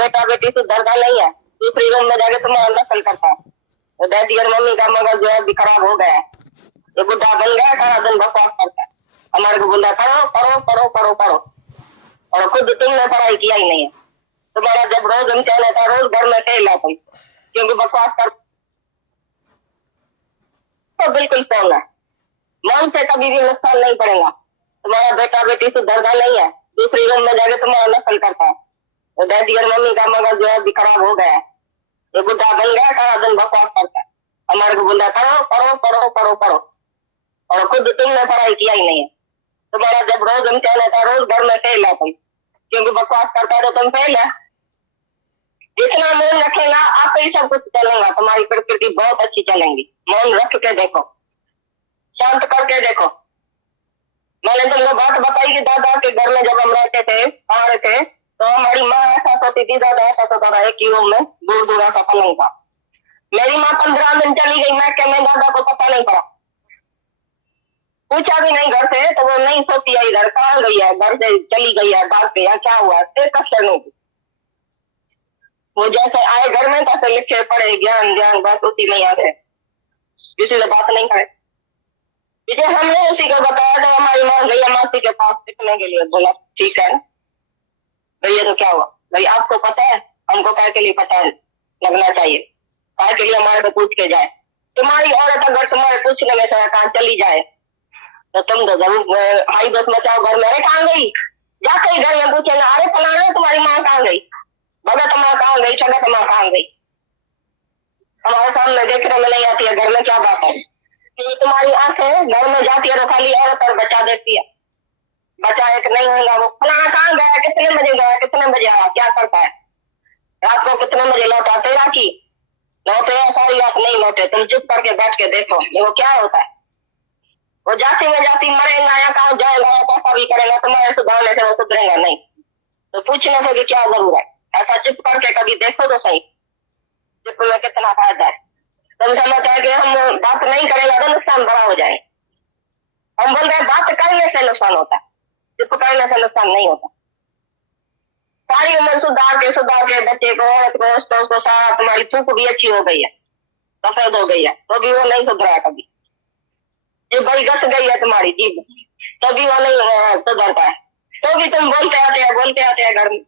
बेटा बेटी सुधरता नहीं है, दूसरी रूम में जाके तुम्हारा नकल करता है। तो डैडी और मम्मी का मगज जो है अभी खराब हो गया है। ये बुढ़ा बन गया, सारा दिन बकवास करता है। हमारे को बोला पढ़ो पढ़ो पढ़ो पढ़ो पढ़ो, और खुद तुमने पढ़ाई किया ही नहीं है। तुम्हारा जब रोज इम्तिहान था, रोज घर में फेल है तुम, क्योंकि बकवास कर तो बिल्कुल फोन है। मन से कभी भी नुकसान नहीं पड़ेगा। तुम्हारा बेटा बेटी सुधरता नहीं है, दूसरी रूम में जाके तुम्हारा नकल करता है। तो डैडी और मम्मी का मगज जो है अभी खराब हो गया है। ये बुढ़ा बन गया, सारा दिन बकवास करता है। हमारे को बोला पढ़ो पढ़ो पढ़ो पढ़ो पढ़ो, और खुद तुमने पढ़ाई किया ही नहीं है। तुम्हारा जब रोज इम्तिहान था, रोज घर में फेल है तुम, क्योंकि बकवास करता है तो तुम फेल है। जितना मौन रखेगा आप ही सब कुछ चलेगा, तुम्हारी प्रकृति बहुत अच्छी चलेंगी। मौन रख के देखो, शांत करके देखो। मैंने तुमको बात बताई कि दादा के घर में जब हम रहते थे, आ रहे थे, तो हमारी माँ ऐसा सोती थी, दादा ऐसा सोता था, एक ही रूम में दूर दूर ऐसा पलंग था। मेरी माँ 15 दिन चली गई, मैं क्या, मैं दादा को पता नहीं पड़ा, पूछा भी नहीं घर से, तो वो नहीं सोती है इधर, कहाँ गई है, घर से चली गई है, भाग के, क्या हुआ, एक अक्षर नहीं थी। वो जैसे आए घर में तैसे लिखे पढ़े, ज्ञान ज्ञान, बस उसी में याद है, किसी से बात नहीं करे। इसे हमने उसी को बताया, तो हमारी माँ गई मासी के पास सीखने के लिए। बोला ठीक है भैया, तो क्या हुआ भाई, आपको पता है, हमको काय के लिए पता है लगना चाहिए, काय के लिए हमारे को पूछ के जाए। तुम्हारी औरत अगर तुम्हारे पूछने में से कहाँ चली जाए, तो तुम तो जरूर हाई बस मचाओ घर में, अरे कहाँ गई, जाके ही घर में पूछे ना, अरे फलाना तुम्हारी माँ कहाँ गई, भगत माँ कहाँ गई, सगत माँ कहाँ गई। हमारे सामने देखने में नहीं आती है, घर में क्या बात है कि तुम्हारी आंखें घर में जाती है तो खाली औरत और बच्चा देखती है। बच्चा एक नहीं होगा, वो फलाना कहाँ गया, कितने बजे गया, कितने बजे आया, क्या करता है, रात को कितने बजे लौटा, तेरा की लौटे या सारी रात नहीं लौटे, तुम चुप करके बैठ के देखो वो क्या होता है। वो जाती में जाती मरेगा या कहाँ जाएगा या कैसा भी करेगा, तुम्हारे सुधारने से वो सुधरेगा नहीं, तो पूछने से भी क्या जरूर है। ऐसा चुप करके कभी देखो तो सही, चुप में कितना फायदा है। तुम समझता है कि हम बात नहीं करेगा तो नुकसान बड़ा हो जाए, हम बोल रहे हैं बात करने से नुकसान होता है, चुप करने से नुकसान नहीं होता। सारी उम्र सुधार के बच्चे को, औरत को, उसको सारा, तुम्हारी थूक भी अच्छी हो गई है, सफेद हो गई है, तो भी वो नहीं सुधरा कभी। जीभ बड़ी घस गई है तुम्हारी जीभ, तो भी वो नहीं सुधरता है, तो भी तुम बोलते आते हैं घर में।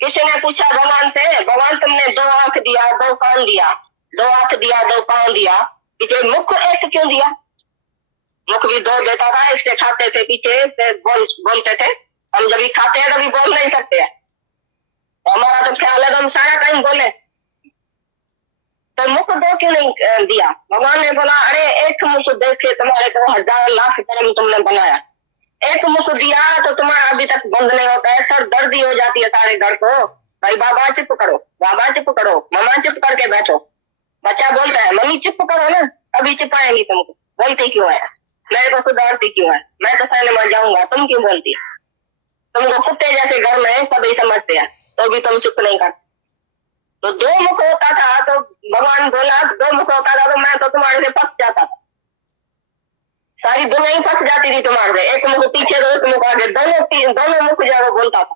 किसी ने पूछा भगवान से, भगवान तुमने 2 आंख दिया, 2 कान दिया, 2 हाथ दिया, 2 पांव दिया, इसे मुख एक क्यों दिया। मुख भी 2 देता था, इससे खाते थे, पीछे से बोलते थे। हम जब भी खाते हैं तभी बोल नहीं सकते हैं, तो हमारा तो ख्याल है तो हम सारा टाइम बोले, तो मुख 2 क्यों नहीं दिया। भगवान ने बोला अरे एक मुख देखे तुम्हारे को 1000 लाख कर्म तुमने बनाया, एक मुख दिया तो तुम्हारा अभी तक बंद नहीं होता है, सर दर्दी हो जाती है सारे घर को। भाई बाबा चुप करो, बाबा चुप करो, मामा चुप करके बैठो। बच्चा बोलता है मम्मी चुप करो ना, अभी चुपाएंगी तुमको, बोलती क्यों है, मेरे को सुधारती क्यों है, मैं तो सिनेमा जाऊंगा, तुम क्यों बोलती। तुमको कुत्ते जैसे घर में सभी समझते हैं, तो भी तुम चुप नहीं करते। तो 2 मुख होता था, तो भगवान बोला 2 मुख होता था तो मैं तो तुम्हारे से फंस जाता था, सारी दुनिया ही फंस जाती थी तुम्हारे से। एक मुख पीछे तो एक मुख आगे, दोनों मुख जगह बोलता था,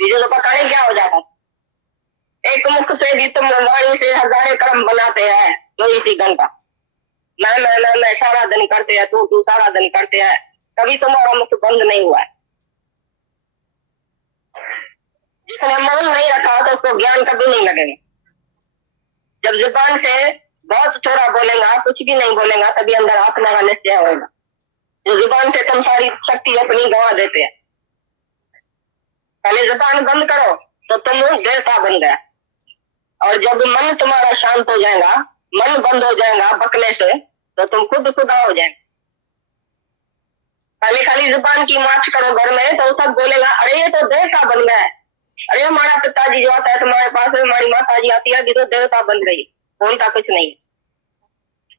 चीजें तो पता नहीं क्या हो जाता। एक मुख से भी तुम वाणी से 1000 कर्म बनाते हैं, जो इसी घंटा मैं सारा दिन करते हैं, तू सारा दिन करते हैं, कभी तुम्हारा मुख बंद नहीं हुआ है। जिसने मन नहीं रखा तो उसको ज्ञान कभी नहीं लगेगा। जब जुबान से बहुत थोड़ा बोलेगा, कुछ भी नहीं बोलेगा, तभी अंदर आत्मा का निश्चय होगा। जो जुबान से तुम सारी शक्ति अपनी गंवा देते हैं, पहले जुबान बंद करो तो तुम देवता बन गया, और जब मन तुम्हारा शांत हो जाएगा, मन बंद हो जाएगा बकने से, तो तुम खुद खुदा हो जाएगा। पहले खाली जुबान की मार्च करो घर में, तो सब बोलेगा अरे ये तो देवता बन गया है, अरे हमारा पिताजी जो आता है तुम्हारे पास, हमारी माता जी आती है, अभी तो देवता बन गई, बोलता कुछ नहीं।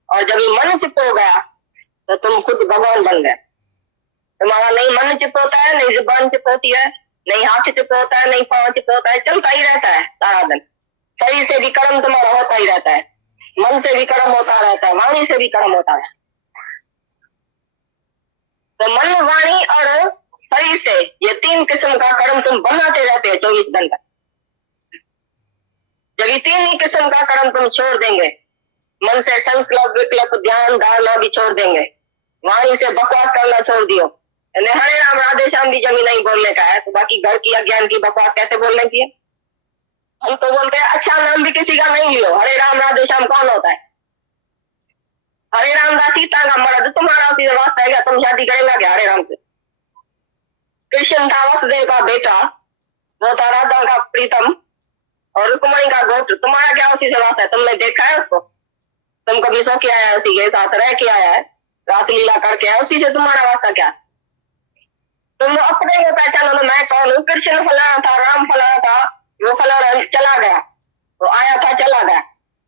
और जब ये मन चुप हो गया तो तुम खुद भगवान बन गए। तुम्हारा नहीं मन चुप होता है, नहीं जुबान चुप होती है, नहीं हाथ चुप होता है, नहीं पाँव चुप होता है, चलता ही रहता है सारा दिन। शरीर से भी कर्म तुम्हारा होता ही रहता है, मन से भी कर्म होता रहता है, वाणी से भी कर्म होता है। तो मन, वाणी और शरीर से ये 3 किस्म का कर्म तुम बनाते रहते हो 24 घंटा। जब ये 3 ही किस्म का कर्म तुम छोड़ देंगे, मन से संकल्प विकल्प ध्यान धारणा भी छोड़ देंगे, वाणी से बकवास करना छोड़ दियो, हरे राम राधे श्याम भी जमी नहीं बोलने का है, तो बाकी घर की अज्ञान की बकवास कैसे बोलने की है? हम तो बोलते हैं अच्छा नाम भी किसी का नहीं लियो। हरे राम राधे श्याम कौन होता है? हरे राम दास सीता का मर्द, तुम्हारा सीधा वास्ता है क्या? तुम शादी करेंगे क्या हरे राम से? कृष्ण था वसुदेव का बेटा, वो था राधा का प्रीतम और रुक्मणी का गोत्र, तुम्हारा क्या उसी से वास्ता है? तुमने देखा है उसको? तुम कभी सो के आया है, उसी के साथ रह के आया है, रासलीला करके आया, उसी से तुम्हारा वास्ता क्या? तुम अपने को पहचानो ना, मैं कौन हूँ? कृष्ण फलाना था, राम फलाना था, वो फलाना चला गया, वो आया था चला गया।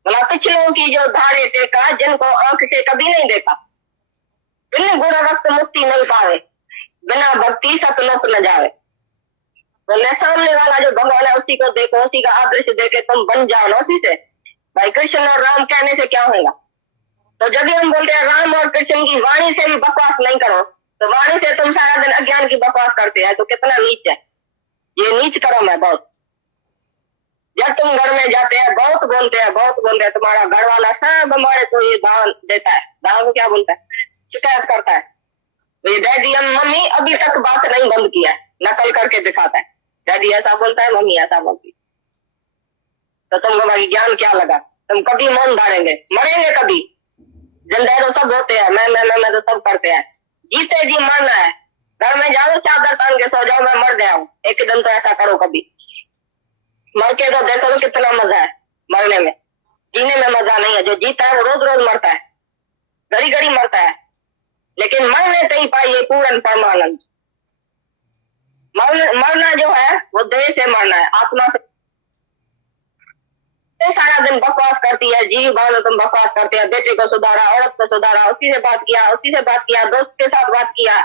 बोला पिछलों की जो धारे टेका, जिनको आंख से कभी नहीं देखा, बिन गुण वक्त मुक्ति नहीं पावे, बिना भक्ति सतलोक न जावे। बोले सामने वाला जो भगवान है उसी को देखो, उसी का आदर्श देके तुम बन जाओ ना उसी से। भाई कृष्ण और राम कहने से क्या होगा? तो जब भी हम बोलते हैं राम और कृष्ण की वाणी से भी बकवास नहीं करो, तो वाणी से तुम सारा दिन अज्ञान की बकवास करते हैं, तो कितना नीच है ये। नीच कर्म है बहुत। जब तुम घर में जाते हैं बहुत बोलते हैं, बहुत बोलते हैं, तुम्हारा घर वाला सब हमारे को ये दान देता है, दान को क्या बोलता है, शिकायत करता है, तो ये डैडी मम्मी अभी तक बात नहीं बंद किया है, नकल करके दिखाता है, डैडी ऐसा बोलता है मम्मी ऐसा बोलती। तो तुमको भाई ज्ञान क्या लगा? तुम कभी मौन धारेंगे, मरेंगे कभी। जिंदा तो सब होते हैं, मैं तो सब करते हैं। जीते जी मरना है, घर में जाओ चादर तान के सो जाओ, मैं मर गया हूँ, एक दिन तो ऐसा करो कभी। मर के तो देखो तो कितना मजा है मरने में, जीने में मजा नहीं है। जो जीता है वो रोज रोज मरता है, घड़ी घड़ी मरता है, लेकिन मरने से ही पाइए पूर्ण परमानंद। मरना जो है वो देह से मरना है, आत्मा से। सारा दिन बकवास करती है, जीव भाव तुम बकवास करते हैं, बेटे को सुधारा, औरत को सुधारा, उसी से बात किया, उसी से बात किया, दोस्त के साथ बात किया,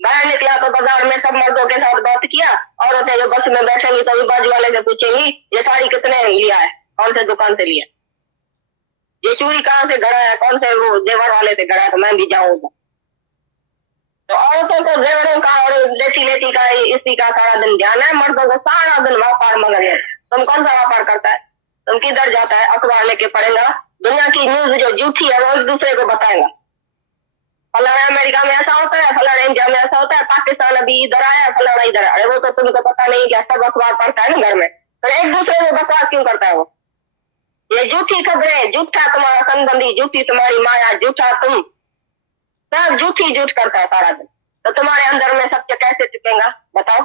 बाहर निकला तो बाजार में सब मर्दों के साथ बात किया, औरतें जो बस में बैठेंगी तो बाजू वाले से पूछेंगी ये साड़ी कितने लिया है, कौन से दुकान से लिया, ये चूड़ी कहाँ से गड़ा है, कौन से वो जेवर वाले से गड़ा है, तो मैं भी जाऊंगा। तो औरतों को जेवरों का और लेती लेती का इसी का सारा दिन ध्यान है, मर्दों को सारा दिन व्यापार मगन है। तुम कौन सा व्यापार करता है? तुम किधर जाता है? अखबार लेके पढ़ेगा, दुनिया की न्यूज जो झूठी है वो एक दूसरे को बताएगा, फलाना अमेरिका में ऐसा होता है, फलाना इंडिया में ऐसा होता है, पाकिस्तान अभी इधर आया, फलाना इधर। अरे वो तो तुमको पता नहीं क्या, सब अखबार पढ़ता है ना घर में, तो एक दूसरे में बकवास क्यों करता है वो? ये झूठी खबरें, झूठा तुम्हारा संबंधी, झूठी तुम्हारी माया, झूठा तुम, सब झूठी झूठ करता है सारा दिन। तो तुम्हारे अंदर में सत्य कैसे टिकेगा बताओ?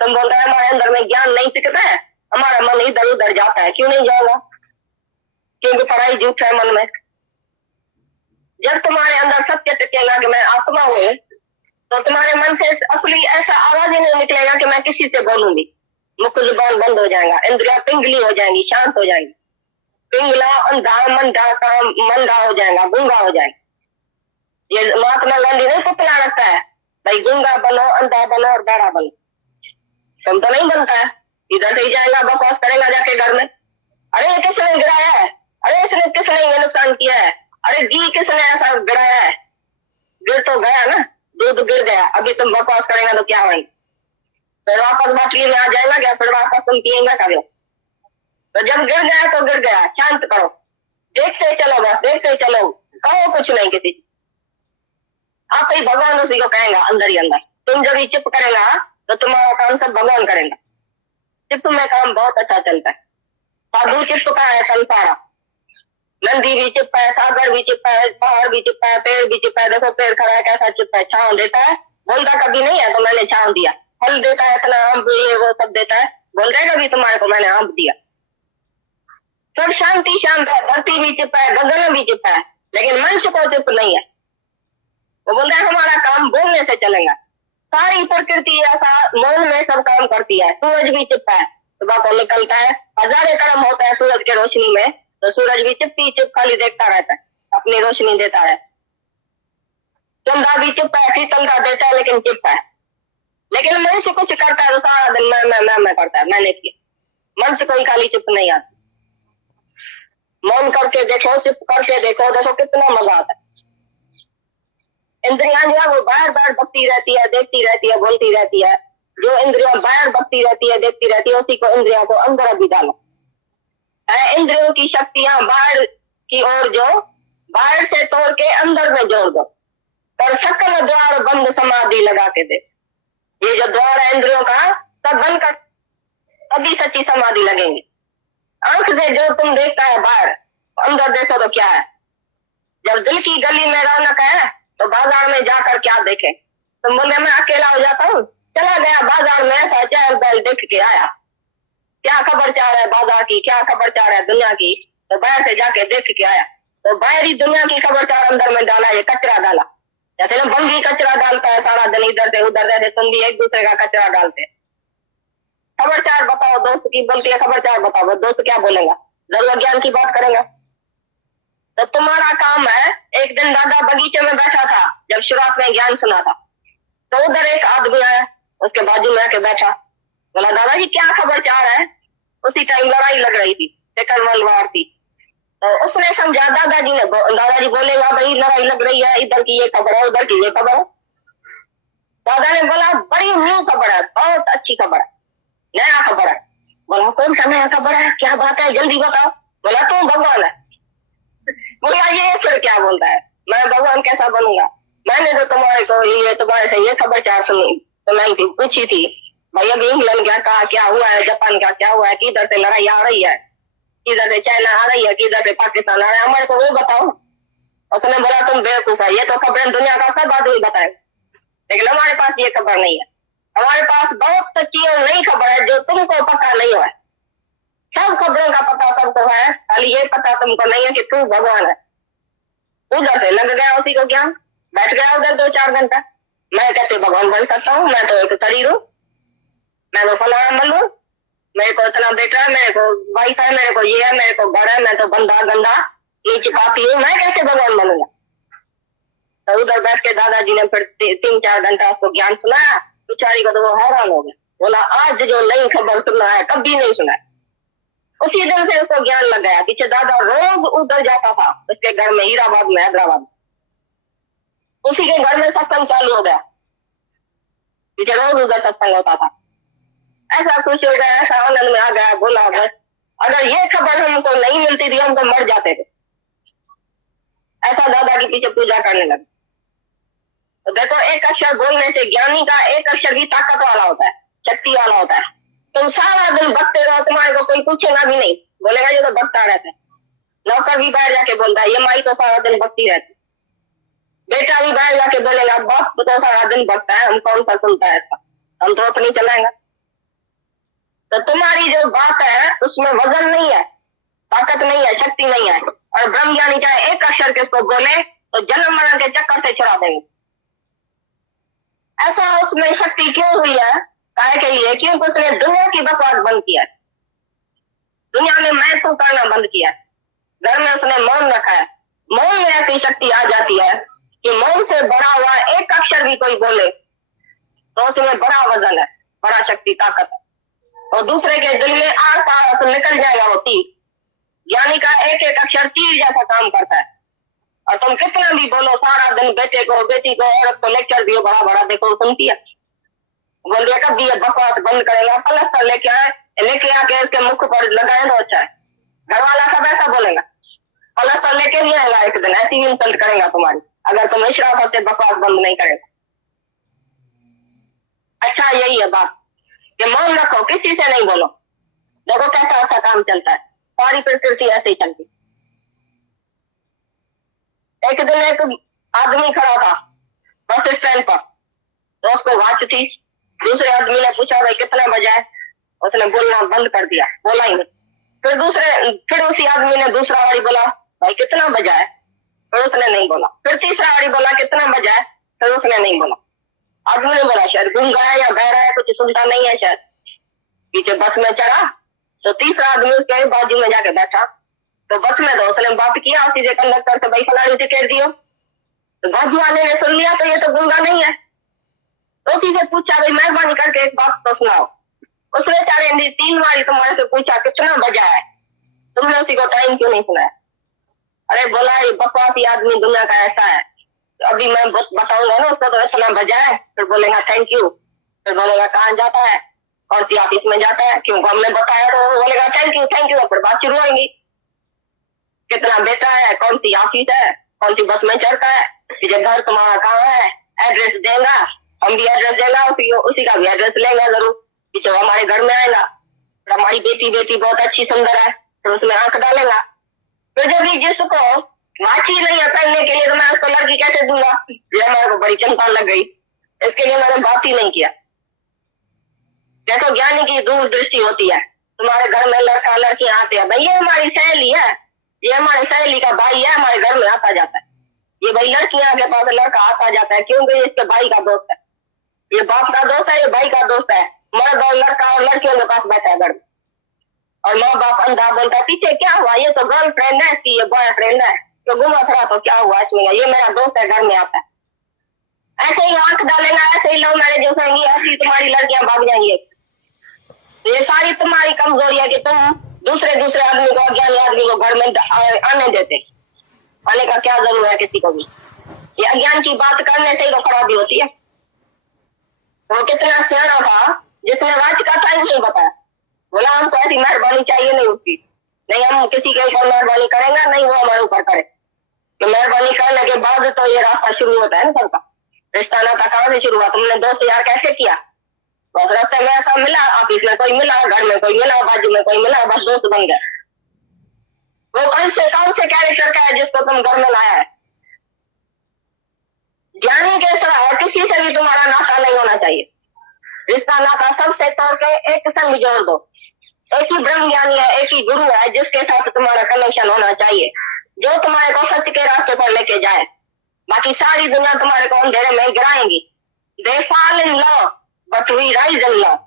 तुम बोल रहे हैं हमारे अंदर में ज्ञान नहीं टिकता है, हमारा मन इधर उधर जाता है, क्यों नहीं जाएगा? क्योंकि पढ़ाई झूठ है मन में। जब तुम्हारे अंदर सत्य टिकेगा कि मैं आत्मा हूँ, तो तुम्हारे मन से असली ऐसा आवाज ही नहीं निकलेगा कि मैं किसी से बोलूंगी, मुख जुबान बंद हो जाएगा, इंद्रिया पिंगली हो जाएंगी, शांत हो जाएंगी, पिंगला अंधा मंदा हो जाएगा, गूंगा हो जाएगा। ये महात्मा गांधी ने पुतला रखता है, भाई गूंगा बनो, अंधा बनो और बड़ा बनो। तुम तो नहीं बनता है, इधर से ही जाएगा, बकवास करेगा जाके घर में, अरे किसने गिराया है, अरे इसने किसने ये नुकसान किया है, अरे घी किसने ऐसा गिराया है, गिर तो गया ना, दूध गिर गया, अभी तुम बकवास करेगा तो क्या होगी? फिर वापस बाटली में आ जाएगा क्या? फिर वापस तुम पिएगा कभी? तो जब गिर गया तो गिर गया, शांत करो, देखते चलो, बस देखते चलो, कहो कुछ नहीं किसी। आप ही भगवान उसी को कहेगा अंदर ही अंदर। तुम जब ही चुप करेगा तो तुम्हारा काम सब भगवान करेगा। चिप में काम बहुत अच्छा चलता है। साधु चिप का है संसारा, नंदी भी चिप है, सागर भी चिप है, पहाड़ भी चिप है, पेड़ भी चिप है। देखो पेड़ खड़ा है कैसा चिप है, छांव देता है, बोलता कभी नहीं है तो मैंने छांव दिया, फल देता है इतना, आम ये वो सब देता है, बोल रहे कभी तुम्हारे को मैंने आम दिया। सब शांति शांत है, धरती भी चिप है, गगन भी चिप है, लेकिन मनुष्य को चिप नहीं है। वो बोलता है हमारा काम बोलने से चलेगा। सारी प्रकृति ऐसा मौन में सब काम करती है। सूरज भी चिप है, सुबह को निकलता है, हजारे कर्म होता है सूरज के रोशनी में, तो सूरज भी चिप्पी चिप खाली देखता रहता है, अपनी रोशनी देता है। चंदा भी चिप है, शीतलता देता है, लेकिन चिप है। लेकिन मनुष्य कुछ करता है तो सारा दिन मैं करता है, मैंने किया। मनुष्य कोई खाली चिप नहीं आती। मौन करके देखो, चिप करके देखो, देखो कितना मजा आता है। इंद्रियां जो है वो बार बार बकती रहती है, देखती रहती है, बोलती रहती है। जो इंद्रियां बाहर बकती रहती है, देखती रहती है, उसी को इंद्रियों को अंदर अभी डालो है। इंद्रियों की शक्तियां बाहर की ओर जो बाहर से तोड़ के अंदर में जोड़ दो, और सकल द्वार बंद समाधि लगा के दे। ये जो द्वार है इंद्रियों का सब बंद कर, तभी सच्ची समाधि लगेंगी। आंख से जो तुम देखता है बाहर, अंदर देखो तो क्या है। जब दिल की गली में रौनक है तो बाजार में जाकर क्या देखे। तुम बोले मैं अकेला हो जाता हूँ, चला गया बाजार में, ऐसा चहल पहल देख के आया, क्या खबर चाह रहा है बाजार की, क्या खबर चाह रहा है दुनिया की, तो बाहर से जाके देख के आया। तो बाहरी दुनिया की खबर चाह अंदर में डाला, ये कचरा डाला। जैसे ना बंगी कचरा डालता है सारा दिन इधर से उधर, जैसे तुम भी एक दूसरे का कचरा डालते। खबरचार बताओ, दोस्त की बोलती है खबरचार बताओ, दोस्त क्या बोलेगा, जरूर ज्ञान की बात करेगा। तो तुम्हारा काम है, एक दिन दादा बगीचे में बैठा था, जब शुरुआत में ज्ञान सुना था, तो उधर एक आदमी आया, उसके बाजू में आके बैठा, बोला दादाजी क्या खबर चाह रहा है। उसी टाइम लड़ाई लग रही थी, सेकंड वर्ल्ड वॉर थी। तो उसने समझा, दादाजी बोलेगा भाई लड़ाई लग रही है, इधर की ये खबर है, उधर की ये खबर है। दादा ने बोला बड़ी न्यू खबर है, बहुत अच्छी खबर है, नया खबर है। बोला कौन सा नया खबर है, क्या बात है, जल्दी बताओ। बोला तुम भगवान है। बोला ये फिर क्या बोलता है, मैं भगवान कैसा बनूंगा, मैंने तो तुम्हारे से ये खबर चार सुनी, तो मैं पूछी थी भाई अभी इंग्लैंड क्या हुआ है, जापान का क्या हुआ है, किधर से लड़ाई आ रही है, किधर से चाइना आ रही है, किधर से पाकिस्तान आ रहा है, हमारे को वो बताओ। उसने बोला तुम बेवकूफ है, ये तो खबरें दुनिया का सब आदमी बताए, लेकिन हमारे पास ये खबर नहीं है। हमारे पास बहुत सच्ची और नई खबर है जो तुमको पता नहीं हुआ है। सब खबरों का पता सबको है, खाली ये पता तुमको नहीं है कि तू भगवान है। उधर से लग गया उसी को ज्ञान, बैठ गया उधर 2-4 घंटा, मैं कैसे भगवान बन सकता हूँ, मैं तो एक शरीर हूँ, मैं तो फलाना बन हूँ, मेरे को इतना बेटा है, मेरे को वाइफ है, मेरे को ये है, मेरे को घर है, मैं तो बंदा गंदा नीचे पापी हूँ, मैं कैसे भगवान बनूंगा। तो उधर बैठ के दादाजी ने फिर 3-4 घंटा उसको ज्ञान सुनाया। बेचारी को तो वो हैरान हो गया, बोला आज जो नई खबर सुना है कभी नहीं सुना। उसी दिन से उसको ज्ञान लग गया। पीछे दादा रोज उधर जाता था, उसके घर में हीराबाद में, हैदराबाद, उसी के घर में सत्संग चालू हो गया। पीछे रोज उधर सत्संग होता था। ऐसा खुश हो गया, ऐसा आनंद में आ गया, बोला बस अगर ये खबर हमको नहीं मिलती थी हम तो मर जाते थे। ऐसा दादा के पीछे पूजा करने लगे। तो देखो एक अक्षर बोलने से ज्ञानी का एक अक्षर भी ताकत वाला होता है, शक्ति वाला होता है। तुम सारा दिन बकते रहो, तुम्हारे को कोई पूछेगा भी नहीं, बोलेगा ये तो बकता रहता है। नौकर भी बाहर जाके बोलता है ये माई तो सारा दिन बकती रहती। बेटा भी बाहर जाके बोलेगा बाप तो सारा दिन बकता है, हम कौन सा सुनता है ऐसा, हम तो अपनी चलाएंगे। तो तुम्हारी जो बात है उसमें वजन नहीं है, ताकत नहीं है, शक्ति नहीं है। और ब्रह्म ज्ञानी चाहे एक अक्षर किसको बोले तो जन्म मरण के चक्कर से छुड़ा देंगे। ऐसा उसमें शक्ति क्यों हुई है, काय के लिए, क्योंकि उसने दुनिया की बकवास बंद किया, दुनिया में मैं तो करना बंद किया, घर में उसने मौन रखा है। मौन में ऐसी शक्ति आ जाती है कि मौन से बड़ा हुआ एक अक्षर भी कोई बोले तो उसमें बड़ा वजन है, बड़ा शक्ति ताकत है, और दूसरे के दिल में आर पार तो निकल जाएगा वो तीर। ज्ञानी का एक एक अक्षर तीर जैसा काम करता है। और तुम कितना भी बोलो सारा दिन, बेटे को बेटी को औरत को लेक्चर दियो बड़ा बड़ा, देखो सुनती है, बोल दिया कब दिया बकवास बंद करेगा, पलस्तर लेके आके उसके मुख पर लगाए तो अच्छा है। घर वाला सब ऐसा बोलेगा, पलस्तर लेके भी आएगा एक दिन, ऐसी इंसल्ट करेगा तुम्हारी अगर तुम इशराफत से बकवास बंद नहीं करेगा। अच्छा यही है बात कि मौन रखो, किसी से नहीं बोलो। देखो कैसा अच्छा काम चलता है, सारी प्रकृति ऐसे ही चलती। एक दिन एक आदमी खड़ा था बस स्टैंड पर, तो उसको वॉच थी। दूसरे आदमी ने पूछा भाई कितना बजा है, उसने बोलना बंद कर दिया, बोला ही नहीं। फिर उसी आदमी ने दूसरा वाली बोला भाई कितना बजा है, फिर उसने नहीं बोला। फिर तीसरा वाली बोला कितना बजा है, फिर उसने नहीं बोला। आदमी ने बोला शायद गूंगा है या बहरा है, कुछ सुनता नहीं है शायद। पीछे बस में चढ़ा तो तीसरा आदमी उसके बाजू में जाके बैठा, तो बस में तो उसने बात किया उसी से कंडक्टर से, भाई फलानी टिकट दियो। तो बाजू वाले ने सुन लिया तो ये तो गूंगा नहीं है, तो उसी से पूछा भाई मेहरबानी करके एक बात तो सुनाओ। उसने चारे 3 बार तुम्हारे से पूछा कितना बजा है, तुमने उसी को टाइम क्यों नहीं सुनाया। अरे बोला ये बकवासी आदमी दुनिया का ऐसा है, अभी मैं बताऊंगा ना उसको, तो इतना बजाए, फिर बोलेगा थैंक यू, फिर बोलेगा कहाँ जाता है, कौन सी ऑफिस में जाता है, क्योंकि हमने बताया तो बोलेगा थैंक यू, फिर बात शुरू होगी। कितना बेटा है, कौन सी ऑफिस है, कौन सी बस में चढ़ता है, घर तुम्हारा कहाँ है, एड्रेस देगा, हम भी एड्रेस देगा, उसी का भी एड्रेस लेगा जरूर, कि जो हमारे घर में आएगा, हमारी बेटी बहुत अच्छी सुंदर है, तो उसमें आंख डालेगा। तो जब जिसको वाची नहीं है पहनने के लिए, तो मैं उसको लड़की कैसे दूंगा? ये मेरे को बड़ी चिंता लग गई, इसके लिए मैंने बात ही नहीं किया। देखो ज्ञानी की दूरदृष्टि होती है। तुम्हारे घर में लड़का लड़कियां आते हैं, भाई ये हमारी सहेली है, ये हमारी सहेली का भाई है, हमारे घर में आता जाता है। ये भाई लड़कियां के पास लड़का आता जाता है, क्योंकि इसके भाई का दोस्त है, ये बाप का दोस्त है, ये भाई का दोस्त है। मर्द और लड़का और लड़कियों के पास बैठा है घर में, और माँ बाप अंधा बोलता है पीछे क्या हुआ, ये तो गर्लफ्रेंड है इसकी, ये बॉयफ्रेंड है, तो घुमा फिरा तो क्या हुआ इसमें, ये मेरा दोस्त है, घर में आता है। ऐसे ही आंख डालेगा, ऐसे ही लव मैरिज हो जाएंगी, ऐसी तुम्हारी लड़कियां भाग जाएंगी। ये सारी तुम्हारी कमजोरी है कि तुम दूसरे आदमी को, अज्ञानी आदमी को घर में आने देते। आने का क्या जरूरत है किसी को भी? ये अज्ञान की बात करने से ही तो खराबी होती है। वो कितना सियाना था जिसने राज का टाइम नहीं बताया, बोला हमको ऐसी मेहरबानी चाहिए नहीं उसकी, नहीं हम किसी के ऊपर मेहरबानी करेंगे, नहीं वो हमारे ऊपर करे। तो मेहरबानी करने के बाद तो ये रास्ता शुरू होता है ना सबका। रिश्ता नाता कहाँ से शुरू हुआ? तुमने दोस्त यार कैसे किया? बस रास्ते में ऐसा मिला, ऑफिस में कोई मिला, घर में कोई मिला, बाजू में कोई मिला, बस दोस्त बन गए। वो कौन से कैरेक्टर का है जिसको तुम घर में लाया है? ज्ञानी के तरह किसी से भी तुम्हारा नाता नहीं होना चाहिए। रिश्ता नाता सबसे तोड़ के एक संग जोड़ दो। एक ही ब्रह्म ज्ञानी है, एक ही गुरु है जिसके साथ तुम्हारा कनेक्शन होना चाहिए, जो तुम्हारे को सत्य के रास्ते पर लेके जाए। बाकी सारी दुनिया तुम्हारे को अंधेरे में गिराएंगी। They fall in love, but we rise in love।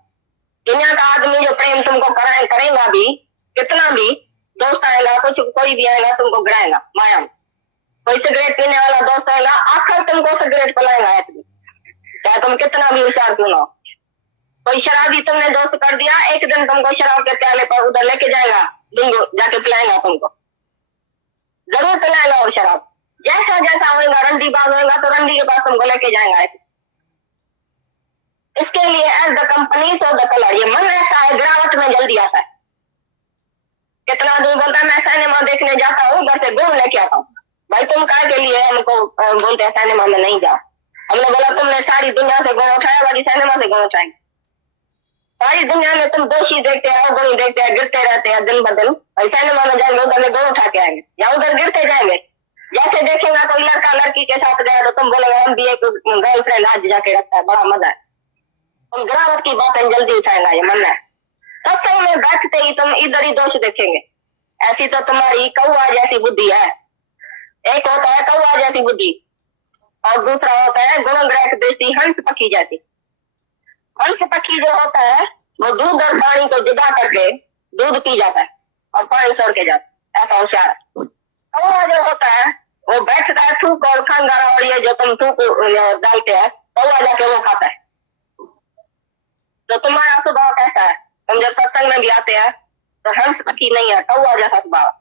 दुनिया का आदमी जो प्रेम तुमको करेगा भी, कितना भी दोस्त आएगा, कुछ कोई भी आएगा तुमको गिराएगा माया में। कोई सिगरेट पीने वाला दोस्त आएगा, आखिर तुमको सिगरेट पिलाएगा आदमी, चाहे तुम कितना भी विचार क्यों ना हो। कोई शराबी तुमने दोस्त कर दिया, एक दिन तुमको शराब के प्याले पर उधर लेके जाएगा, बिंगो जाके पिलाएगा तुमको, जरूर पिलाएगा। और शराब जैसा जैसा होगा, रंडी बाज होगा तो रंडी के पास तुमको लेके जाएगा। इसके लिए as the company so the colour, ये मन ऐसा है, गिरावट में जल्दी आता है। कितना आदमी बोलता है मैं सिनेमा देखने जाता हूँ, घर से घूम लेके आता हूँ। भाई तुम काय के लिए हमको बोलते हैं सिनेमा में नहीं जाओ? हमने बोला तुमने सारी दुनिया से गुण उठाया, बाकी सिनेमा से गुण उठाएंगे। सारी दुनिया में तुम दोषी देखते हैं, अवगुणी देखते हैं, गिरते रहते हैं दिन ब दिन, और सिनेमा में जाएंगे उधर में गुण उठा के आएंगे, या उधर गिरते जाएंगे। जैसे देखेगा कोई लड़का लड़की के साथ गया तो तुम बोलेगा हम भी एक गर्लफ्रेंड आज जाके रखता है, बड़ा मजा है। तुम गिरावट की बातें जल्दी उठाएगा, ये मन है। सत्संग में बैठते ही तुम इधर ही दोष देखेंगे। ऐसी तो तुम्हारी कौआ जैसी बुद्धि है। एक होता है कौआ जैसी बुद्धि, और दूसरा होता है गुणग्रह दृष्टि हंस पक्षी जैसी। हंस पक्षी जो होता है वो दूध और पानी को जुदा करके दूध पी जाता है और पानी छोड़ के जाता है, ऐसा होशियार है। कौआ जो होता है वो बैठता है थूक और खंगारा, और ये जो तुम थूक डालते हैं कौआ जाके वो खाता है। तो तुम्हारा स्वभाव कैसा है? तुम जब सत्संग में भी आते हैं तो हंस पक्षी नहीं है, कौआ जैसा स्वभाव।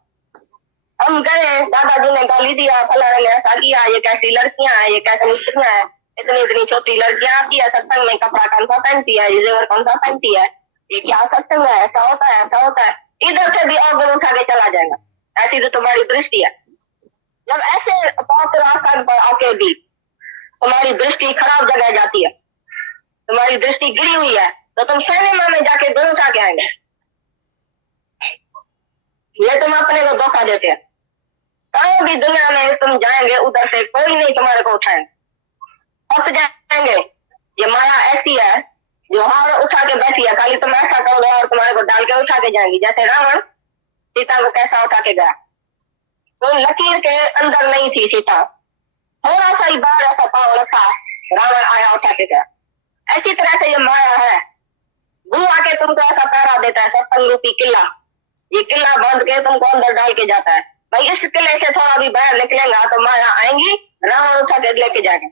हम गए, दादाजी ने गाली दिया, फलाने ने ऐसा किया, ये कैसी लड़कियां हैं, ये कैसी मिस्त्रियां हैं, इतनी छोटी लड़कियां आती है सत्संग में, कपड़ा कौन सा पहनती है, ये जेवर कौन सा पहनती है, ये क्या सत्संग है, ऐसा होता है ऐसा होता है। इधर से भी अवगुण उठा के चला जाएगा। ऐसी तो तुम्हारी दृष्टि है। जब ऐसे पवित्र स्थान पर आके भी तुम्हारी दृष्टि खराब जगह जाती है, तुम्हारी दृष्टि गिरी हुई है, तो तुम सिनेमा में जाके गुण उठा के आएंगे। ये तुम अपने को धोखा देते हैं। कहीं भी दुनिया में तुम जाएंगे उधर से कोई नहीं तुम्हारे को उठाएंगे, फंस जाएंगे। ये माया ऐसी है जो हार उठा के बैठी है, खाली तुम ऐसा करोगे और तुम्हारे को डाल के उठा के जाएंगी। जैसे रावण सीता को कैसा उठा के गया, कोई लकीर के अंदर नहीं थी सीता, थोड़ा सा ही बाहर ऐसा पाँव रखा, रावण आया उठा के गया। ऐसी तरह से ये माया है, गुरु आके तुमको ऐसा पहरा देता है, सत्संग रूपी किला। ये किला बांध के तुमको अंदर डाल के जाता है। भाई इस किले से थोड़ा भी बाहर निकलेगा तो माया आएंगी, रावण उठा के लेके जाएंगे,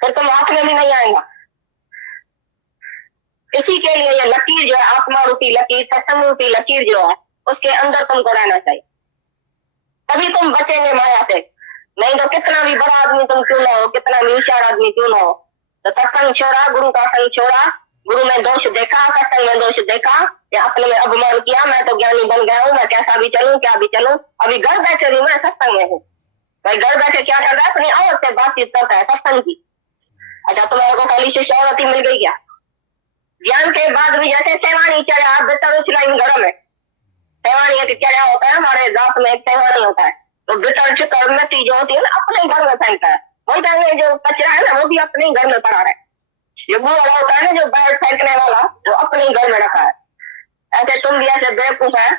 फिर तुम हाथ में भी नहीं आएगा। इसी के लिए ये लकीर जो है, आत्मा रूपी लकीर, सत्संग रूपी लकीर जो है, उसके अंदर तुमको रहना चाहिए, तभी तुम बचेंगे माया से। नहीं तो कितना भी बड़ा आदमी तुम क्यों ना हो, कितना भी होशियार आदमी क्यों ना हो, तो सत्संग छोड़ा, गुरु का संग छोड़ा, गुरु में दोष देखा, सत्संग में दोष देखा, या अपने में अभिमान किया, मैं तो ज्ञानी बन गया हूँ, मैं कैसा भी चलूं, क्या भी चलूं, अभी घर बैठे भी मैं सत्संग में हूँ। भाई घर बैठे क्या कर रहा है, अपनी औरत से बातचीत करता है सत्संग की। अच्छा तुम्हारे को खाली शिष्य औरत ही मिल गई क्या? ज्ञान के बाद भी जैसे सेवानी चढ़ा बेहतर उछलाई घर में, सेवानी एक चढ़ा होता है, हमारे जात में एक सेवानी होता है, तो बेहतर चुकर मती जो होती है ना अपने घर में फेंकता है, बोलता है जो कचरा है ना वो भी अपने घर में पड़ा है, ये वो वाला होता है ना जो बाहर फेंकने वाला, वो अपने घर में रखा है। ऐसे तुम भी ऐसे बेवकूफ है,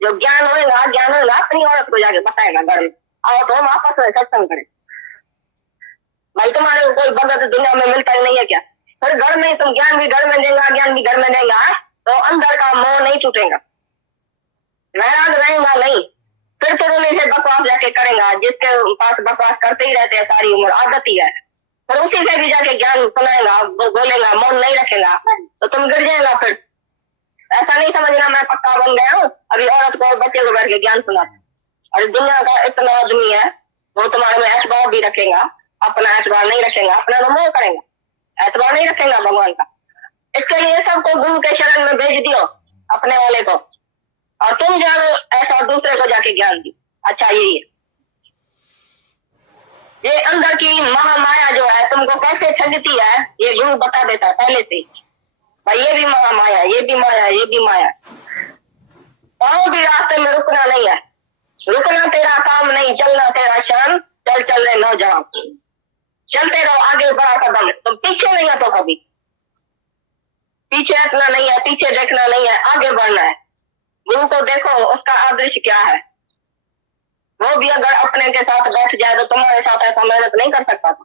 जो ज्ञान होगा अपनी औरत को जाके बताएगा घर में, आओ तो हम आपस में सत्संग करें। भाई तुम्हारे को कोई भगत दुनिया में मिलता ही नहीं है क्या? फिर घर में तुम ज्ञान भी घर में देगा, ज्ञान भी घर में देगा, तो अंदर का मोह नहीं टूटेगा, वैराग रहेगा नहीं, फिर तुम उन्हीं से बकवास जाके करेगा, जिसके पास बकवास करते ही रहते हैं सारी उम्र, आदत ही है, फिर उसी से भी जाके ज्ञान सुनाएगा, वो बोलेगा, मौन नहीं रखेगा, तो तुम गिर जाएगा। फिर ऐसा नहीं समझना मैं पक्का बन गया हूँ, अभी औरत को बच्चे को बैठ के ज्ञान सुनाता। और दुनिया का इतना आदमी है, वो तुम्हारे में एतबार भी रखेगा, अपना एतबार नहीं रखेगा, अपना तो मोह करेगा, एतबार नहीं रखेगा भगवान का। इसके लिए सबको गुरु के शरण में भेज दियो अपने वाले को, और तुम जानो ऐसा दूसरे को जाके ज्ञान दी। अच्छा यही है, ये अंदर की महामाया जो है तुमको कैसे ठगती है, ये गुरु बता देता है पहले से, भाई ये भी महामाया, ये भी माया, ये भी माया। और भी रास्ते में रुकना नहीं है, रुकना तेरा काम नहीं, चलना तेरा शान, चल चल रहे नौजवान, चलते रहो आगे बड़ा कदम, तुम पीछे नहीं है तो कभी, पीछे हटना नहीं है, पीछे देखना नहीं है, आगे बढ़ना है। गुरु को देखो उसका आदर्श क्या है, वो भी अगर अपने के साथ बैठ जाए तो तुम्हारे साथ ऐसा मेहनत नहीं कर सकता था।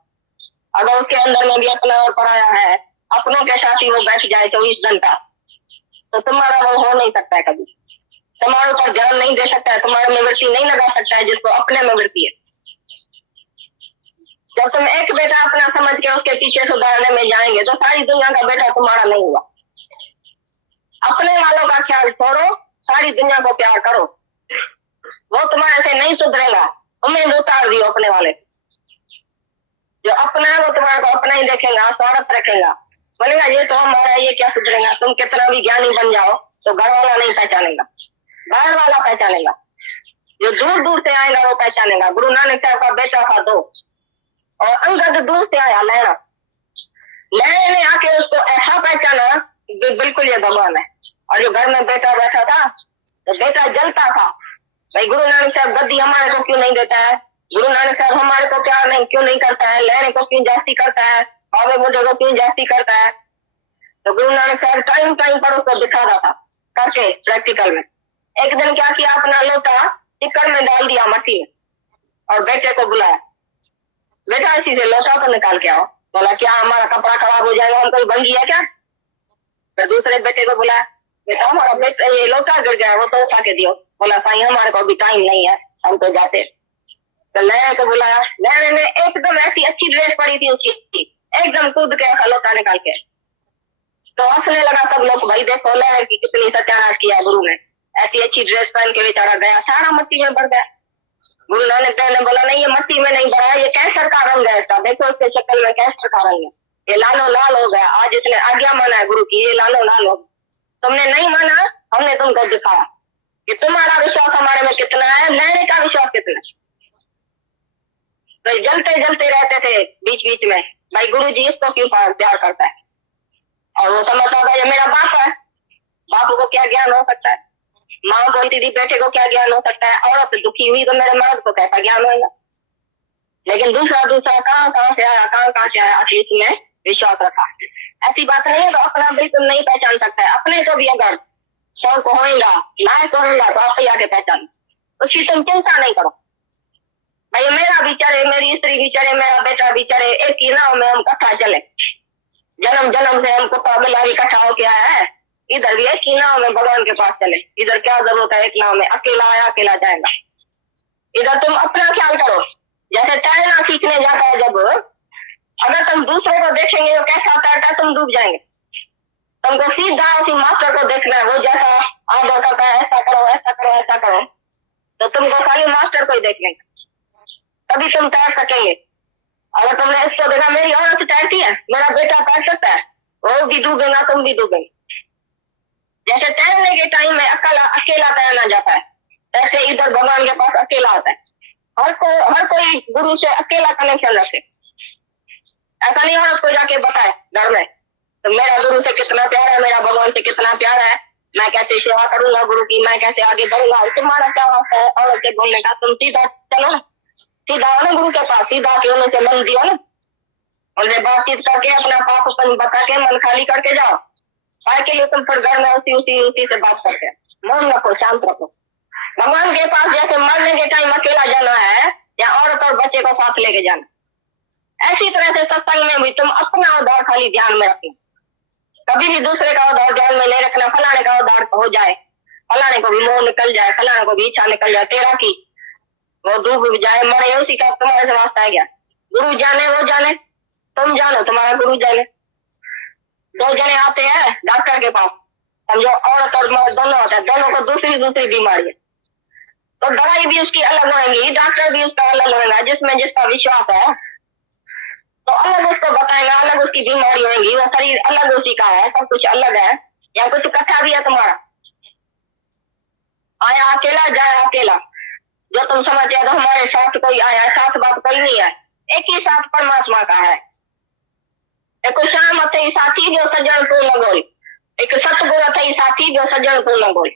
अगर उसके अंदर में भी अपना और पराया है, अपनों के साथ ही वो बैठ जाए 24 घंटा, तो तुम्हारा वो हो नहीं सकता है कभी, तुम्हारे ऊपर ध्यान नहीं दे सकता है, तुम्हारे में वृत्ति नहीं लगा सकता है जिसको अपने में वृत्ति है। जब तुम एक बेटा अपना समझ के उसके पीछे सुधारने में जाएंगे तो सारी दुनिया का बेटा तुम्हारा नहीं हुआ। अपने वालों का ख्याल छोड़ो, सारी दुनिया को प्यार करो, वो तुम्हारे से नहीं सुधरेगा, उम्मीद उतार दियो अपने वाले। जो अपना है वो तुम्हारे को अपना ही देखेगा, स्वार्थ रखेगा, बोलेगा ये तो हमारा, ये क्या सुधरेगा। तुम कितना भी ज्ञानी बन जाओ तो घर वाला नहीं पहचानेगा, बाहर वाला पहचानेगा, जो दूर दूर से आएगा वो पहचानेगा। गुरु नानक साहब का बेटा था तो, और अंगद दूर से आया लहरा, लहरे ने आके उसको ऐसा पहचाना कि बिल्कुल ये भगवान है। और जो घर में बेटा बैठा था तो बेटा जलता था, भाई गुरु नानक साहब गद्दी हमारे को क्यों नहीं देता है, गुरु नानक साहब हमारे को प्यार नहीं क्यों नहीं करता है, लहरे को क्यों जास्ती करता है, बाबे बुढ़े को क्यों जास्ती करता है। तो गुरु नानक साहब टाइम टाइम पर उसको दिखा रहा था करके प्रैक्टिकल में। एक दिन क्या किया, अपना लोटा टिक्कर में डाल दिया मट्टी में, और बेटे को बुलाया, बेटा इसी से लोटा तो निकाल के आओ। बोला क्या हमारा कपड़ा खराब हो जाएगा, हम कोई भंगी है क्या। फिर दूसरे बेटे को बुलाया, बेटा हमारा बेटा ये लोटा गिर गया, वो तो उठा के दियो। बोला साईं हमारे को अभी टाइम नहीं है, हम तो जाते। तो लहरे को बुलाया, लहरे ने एकदम ऐसी अच्छी ड्रेस पड़ी थी उसकी, एकदम कूद के ऐसा लोटा निकाल के, तो हंसने लगा सब लोग, भाई देखो लहरे की कितनी सत्यानाश किया गुरु ने, ऐसी अच्छी ड्रेस पहन के बेचारा गया, सारा मिट्टी में भर गया। गुरु नानक देव ने बोला नहीं ये मिट्टी में नहीं भरा, ये कैंसर का रंग है इसका, देखो इसके शक्ल में कैंसर का रंग है, ये लालो लाल हो गया। आज इसने आज्ञा माना है गुरु की, ये लालो लाल हो, तुमने नहीं माना, हमने तुमको दिखाया कि तुम्हारा विश्वास हमारे में कितना है, लहरे का विश्वास कितना है। तो जलते जलते रहते थे बीच बीच में, भाई गुरु जी इसको क्यों प्यार करता है, और वो समझता था ये मेरा बाप है, बाप को क्या ज्ञान हो सकता है, माँ बोलती थी बेटे को क्या ज्ञान हो सकता है, औरत दुखी हुई तो मेरे मर्द को कैसा ज्ञान होगा। लेकिन दूसरा कहाँ कहाँ से आया, आखिर इसमें विश्वास रखा। ऐसी बात नहीं है तो अपना बिल्कुल नहीं पहचान सकता है, अपने को भी अगर शौक होगा लायक होगा तो आप ही आगे पहचान, उसकी तुम चिंता नहीं करो। भाई मेरा भी चले, मेरी स्त्री भी चले, मेरा बेटा भी चले, एक ही नाव में हम इकट्ठा चले, जन्म जन्म से हमको काबिला इकट्ठा होके आया है, इधर भी एक ही नाव में भगवान के पास चले, इधर क्या जरूरत है एक नाव में, अकेला आया अकेला जाएगा। इधर तुम अपना ख्याल करो, जैसे तैरना सीखने जाता है जब, अगर तुम दूसरे को देखेंगे तो कैसा तैरता है तुम डूब जाएंगे, तुमको सीधा उसी मास्टर को देखना है, वो जैसा आगे करता है ऐसा करो ऐसा करो ऐसा करो, तो तुमको खाली मास्टर को ही देख लेंगे। तभी तुम तैर सकेंगे। अगर तुमने इसको देखा मेरी औरत तैरती है, मेरा बेटा तैर सकता है, वो भी डूबेगा तुम भी डूबेंगे। जैसे तैरने के टाइम में अकेला अकेला तैरना जाता है, ऐसे इधर भगवान के पास अकेला आता है। हर कोई गुरु से अकेला कनेक्शन रखे। ऐसा नहीं औरत को जाके बताए घर में तो मेरा गुरु से कितना प्यार है, मेरा भगवान से कितना प्यार है, मैं कैसे सेवा करूंगा गुरु की, मैं कैसे आगे बढ़ूंगा। तुम्हारा क्या वास्ता है औरत से बोलने का? तुम सीधा चलो, सीधा आओ ना गुरु के पास, सीधा के उन्हें से मन दिया ना, उनसे बातचीत करके अपना पाप अपन बता के मन खाली करके जाओ। काय के लिए तुम फिर घर में उसी से बात करते हैं? मौन रखो, शांत रखो। भगवान के पास जैसे मरने के टाइम अकेला जाना है या औरत और बच्चे को साथ लेके जाना, ऐसी तरह से सत्संग में भी तुम अपना उद्धार खाली ध्यान में रखो। कभी भी दूसरे का उद्धार ध्यान में नहीं रखना। फलाने का उद्धार हो जाए, फलाने को भी मोह निकल जाए, फलाने को भी इच्छा निकल जाए, तेरा की वो डूब जाए मरे, उसी का तुम्हारे से वास्ता है क्या? गुरु जाने वो जाने, तुम जानो तुम्हारा गुरु जाने। दो जने आते हैं डॉक्टर के पास, समझो औरत और मर्द दोनों होता है, दोनों को दूसरी बीमारी है, तो दवाई भी उसकी अलग होगी, डॉक्टर भी उसका अलग होगा, जिसमें जिसका विश्वास है तो अलग उसको बताएगा, अलग उसकी बीमारी होगी, वो शरीर अलग उसी का है, सब कुछ अलग है। या कुछ कथा भी है तुम्हारा, आया अकेला जाए अकेला, जो तुम समझते हो हमारे साथ कोई आया, साथ बात कोई नहीं है, एक ही साथ परमात्मा का है। एक श्याम अथई साथी जो सज्जन पूर्ण बोल, एक सतगुरु अथई साथी जो सज्जन पूर्ण बोल।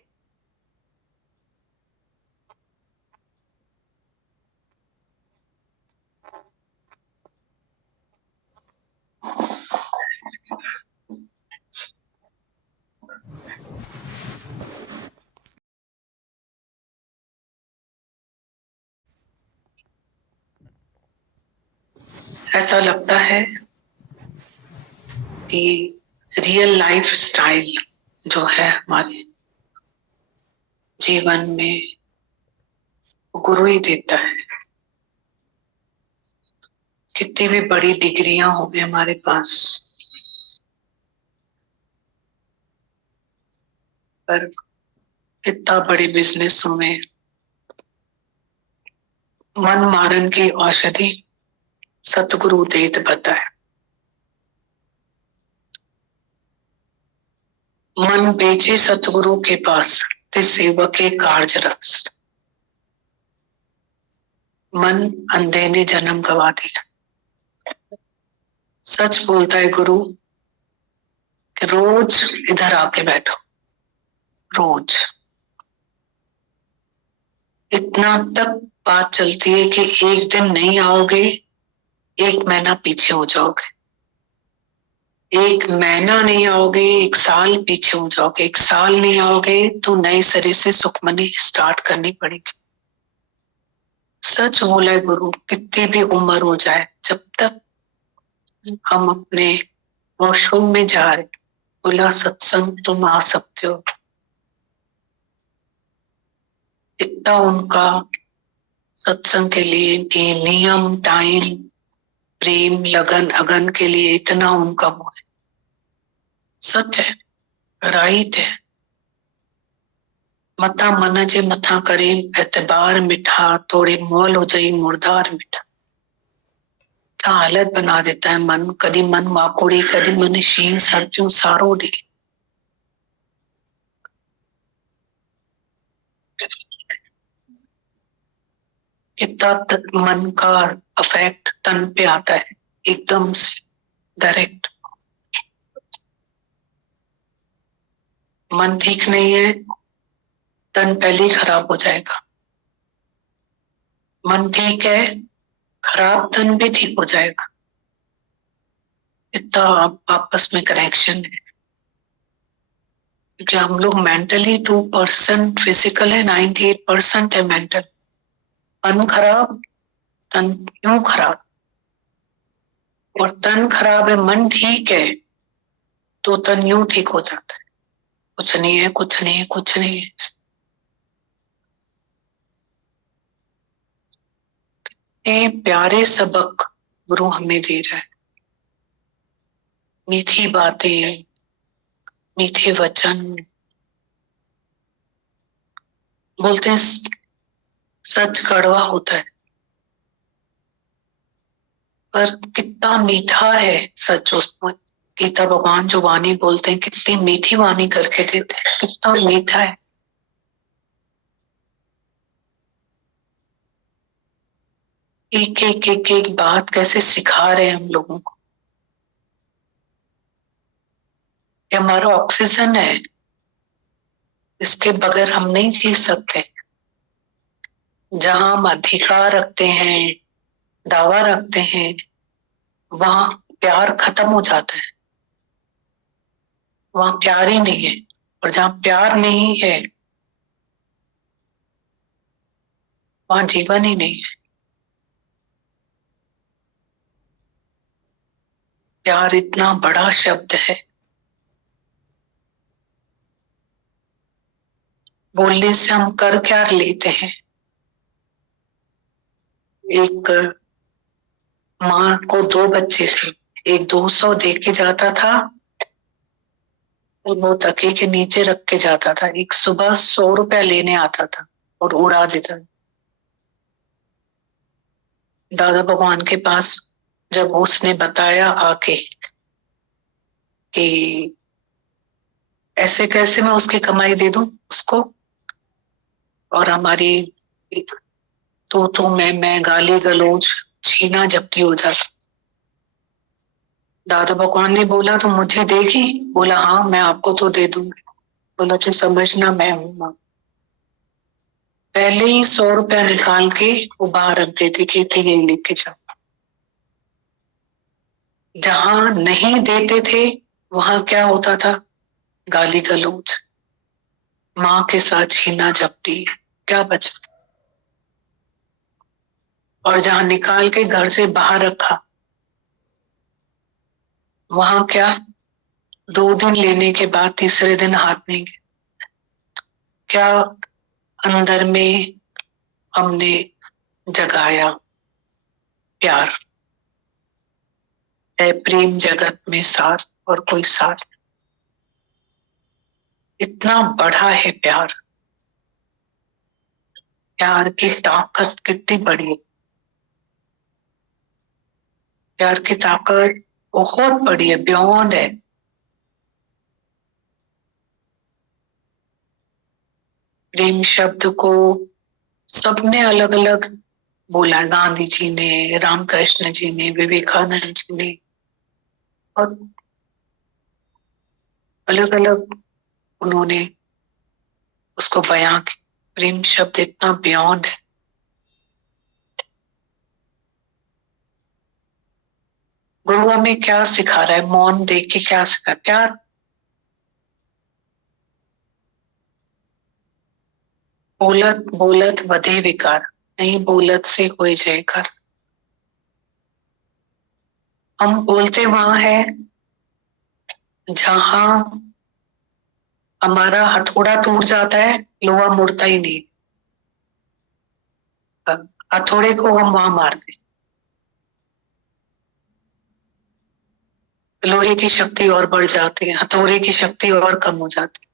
ऐसा लगता है कि रियल लाइफ स्टाइल जो है हमारे जीवन में गुरु ही देता है। कितनी भी बड़ी डिग्रियां हो गई हमारे पास, पर कितना बड़ी बिजनेस हो में मन मारन की औषधि सतगुरु देत बता है। मन बेचे सतगुरु के पास ते सेवक के कार्य रस। मन अंधे ने जन्म गवा दिया। सच बोलता है गुरु कि रोज इधर आके बैठो, रोज इतना तक बात चलती है कि एक दिन नहीं आओगे, एक महीना पीछे हो जाओगे, एक महीना नहीं आओगे, एक साल पीछे हो जाओगे, एक साल नहीं आओगे तो नए सिरे से सुखमनी स्टार्ट करनी पड़ेगी। सच बोला है गुरु, कितनी भी उम्र हो जाए, जब तक हम अपने वॉशरूम में जा रहे, बोला सत्संग तुम आ सकते हो। इतना उनका सत्संग के लिए नियम, टाइम, प्रेम, लगन, अगन के लिए इतना उनका वो है। सच है, राइट है। मथा मन जे मथा करे एतबार मिठा, थोड़े मोल हो जाई मुर्दार मिठा। क्या हालत बना देता है मन, कभी मन वाकोड़ी, कभी मन शीन सर्जू सारो डी। इतना मन का अफेक्ट तन पे आता है एकदम से डायरेक्ट। मन ठीक नहीं है, तन पहले ही खराब हो जाएगा। मन ठीक है, खराब तन भी ठीक हो जाएगा। इतना आपस में कनेक्शन है, क्योंकि हम लोग मेंटली 2% फिजिकल है, 98% है मेंटल। मन खराब, तन क्यों खराब? और तन खराब है, मन ठीक है तो तन यूं ठीक हो जाता है। कुछ नहीं है, कुछ नहीं है, कुछ नहीं है। ये प्यारे सबक गुरु हमें दे रहा है। मीठी बातें, मीठे वचन। बोलते हैं सच कड़वा होता है, पर कितना मीठा है सच। उसमें गीता भगवान जो वाणी बोलते हैं, कितनी मीठी वाणी करके देते हैं, कितना मीठा है। एक एक एक एक बात कैसे सिखा रहे हैं हम लोगों को। ये हमारा ऑक्सीजन है, इसके बगैर हम नहीं जी सकते। जहां हम अधिकार रखते हैं, दावा रखते हैं, वहां प्यार खत्म हो जाता है, वहां प्यार ही नहीं है। और जहां प्यार नहीं है, वहां जीवन ही नहीं है। प्यार इतना बड़ा शब्द है, बोलने से हम कर क्या लेते हैं। एक माँ को 2 बच्चे थे, एक 200 दे के जाता था, वो तकिए के नीचे रख के जाता था। एक सुबह 100 रुपया लेने आता था और उड़ा देता। दादा भगवान के पास जब उसने बताया आके कि ऐसे कैसे मैं उसकी कमाई दे दूं उसको, और हमारी तो मैं गाली गलौज छीना झपटी हो जाता। दादा भगवान ने बोला तो मुझे देगी? बोला हाँ, मैं आपको तो दे दूंगी। बोला तो समझना मैं हूं माँ। पहले ही 100 रुपया निकाल के वो बाहर रख देती कि थे यही लेके जाओ। जहां नहीं देते थे वहां क्या होता था? गाली गलौज, माँ के साथ छीना झपटी, क्या बचा? और जहां निकाल के घर से बाहर रखा, वहां क्या? 2 दिन लेने के बाद तीसरे दिन हाथ नहीं गए। क्या अंदर में हमने जगाया? प्यार है प्रेम जगत में सार, और कोई सार। इतना बड़ा है प्यार। प्यार की ताकत कितनी बड़ी है। प्यार की ताकत बहुत बड़ी है, बियॉन्ड है। प्रेम शब्द को सबने अलग अलग बोला। गांधी जी ने, रामकृष्ण जी ने, विवेकानंद जी ने, और अलग अलग उन्होंने उसको बयां किया। प्रेम शब्द इतना बियॉन्ड है। गुरु हमें क्या सिखा रहा है? मौन देख के क्या सिखा? प्यार। बोलत बोलत वधे विकार, नहीं बोलत से होए जयकार। हम बोलते वहां है जहां हमारा हथौड़ा टूट जाता है, लोहा मुड़ता ही नहीं। हथौड़े को हम वहां मारते, लोहे की शक्ति और बढ़ जाती है, हथौड़े की शक्ति और कम हो जाती है।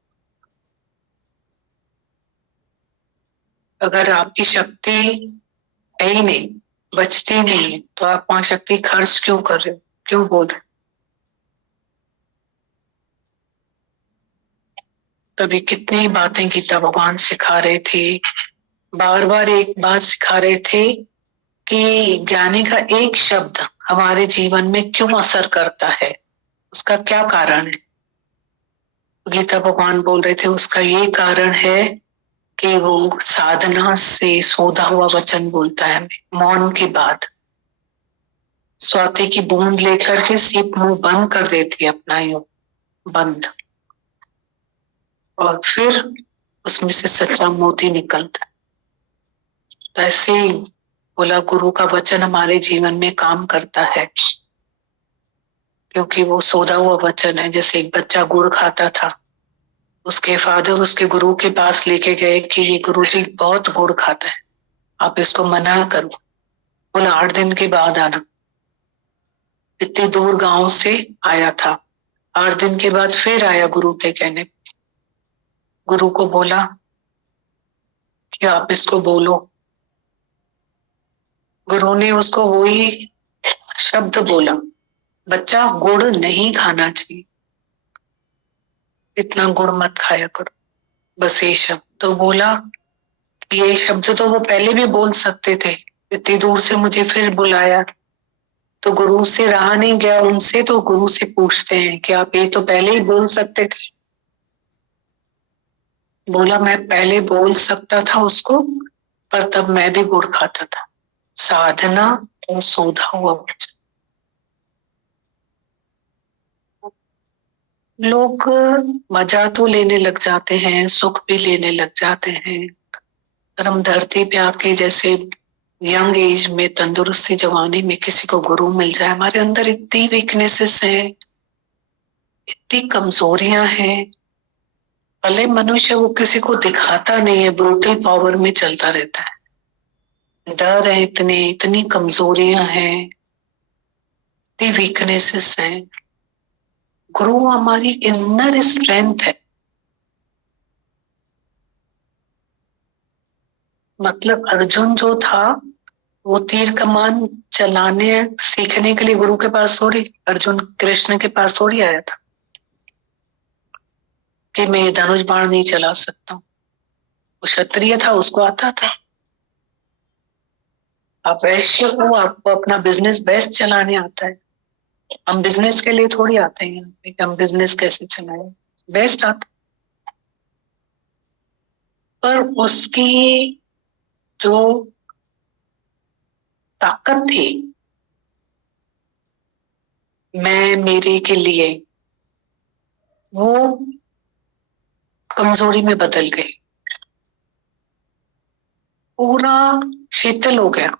अगर आपकी शक्ति है ही नहीं, बचती नहीं है, तो आप वहां शक्ति खर्च क्यों कर रहे हो? क्यों बोल रहे हो? तभी कितनी बातें गीता भगवान सिखा रहे थे। बार बार एक बात सिखा रहे थे कि ज्ञानी का एक शब्द हमारे जीवन में क्यों असर करता है, उसका क्या कारण है। गीता भगवान बोल रहे थे उसका ये कारण है कि वो साधना से सोधा हुआ वचन बोलता है। मौन के बाद स्वाति की बूंद लेकर के सिर्फ मुंह बंद कर देती है अपना, यूं बंद, और फिर उसमें से सच्चा मोती निकलता है। तो ऐसे ही बोला गुरु का वचन हमारे जीवन में काम करता है, क्योंकि वो सोधा हुआ वचन है। जैसे एक बच्चा गुड़ खाता था, उसके फादर उसके गुरु के पास लेके गए कि ये गुरुजी बहुत गुड़ खाता है, आप इसको मना करो। बोला 8 दिन के बाद आना। इतनी दूर गांव से आया था, 8 दिन के बाद फिर आया गुरु के कहने। गुरु को बोला कि आप इसको बोलो। गुरु ने उसको वही शब्द बोला, बच्चा गुड़ नहीं खाना चाहिए, इतना गुड़ मत खाया करो, बस ये शब्द तो बोला। ये शब्द तो वो पहले भी बोल सकते थे, इतनी दूर से मुझे फिर बुलाया तो गुरु से रहा नहीं गया उनसे, तो गुरु से पूछते हैं कि आप ये तो पहले ही बोल सकते थे। बोला मैं पहले बोल सकता था उसको, पर तब मैं भी गुड़ खाता था। साधना और सोधा हुआ वचन। लोग मजा तो लेने लग जाते हैं, सुख भी लेने लग जाते हैं, पर हम धरती पे आके जैसे यंग एज में, तंदुरुस्ती जवानी में किसी को गुरु मिल जाए, हमारे अंदर इतनी वीकनेसेस हैं, इतनी कमजोरियां हैं। भले मनुष्य वो किसी को दिखाता नहीं है, ब्रूटल पावर में चलता रहता है, डर है, इतनी कमजोरियां हैं, इतनी वीकनेसेस हैं। गुरु हमारी इनर स्ट्रेंथ है। मतलब अर्जुन जो था वो तीर कमान चलाने सीखने के लिए गुरु के पास थोड़ी, अर्जुन कृष्ण के पास थोड़ी आया था कि मैं धनुष बाण नहीं चला सकता हूँ। वो क्षत्रिय था, उसको आता था। आप वैश्य हो, आपको अपना बिजनेस बेस्ट चलाने आता है। हम बिजनेस के लिए थोड़ी आते हैं यहाँ पे कि हम बिजनेस कैसे चलाएं, बेस्ट आता। पर उसकी जो ताकत थी, मैं मेरे के लिए, वो कमजोरी में बदल गई। पूरा शीतल हो गया।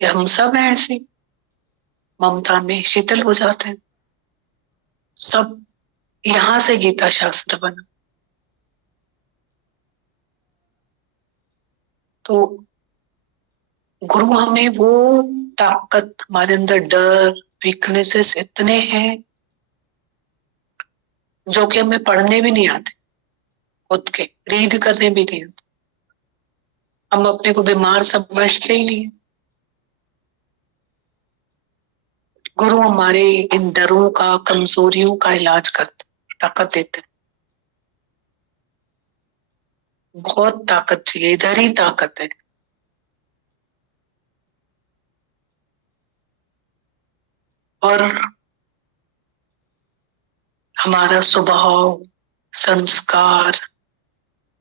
ये हम सब हैं ऐसे, ममता में शीतल हो जाते हैं सब। यहां से गीता शास्त्र बना। तो गुरु हमें वो ताकत, हमारे अंदर डर, वीकनेसेस इतने हैं जो कि हमें पढ़ने भी नहीं आते, खुद के रीड करने भी नहीं आते। हम अपने को बीमार समझते ही नहीं। गुरु हमारे इन डरों का, कमजोरियों का इलाज करते, ताकत देते। बहुत ताकत चाहिए, इधर ही ताकत है। और हमारा स्वभाव, संस्कार,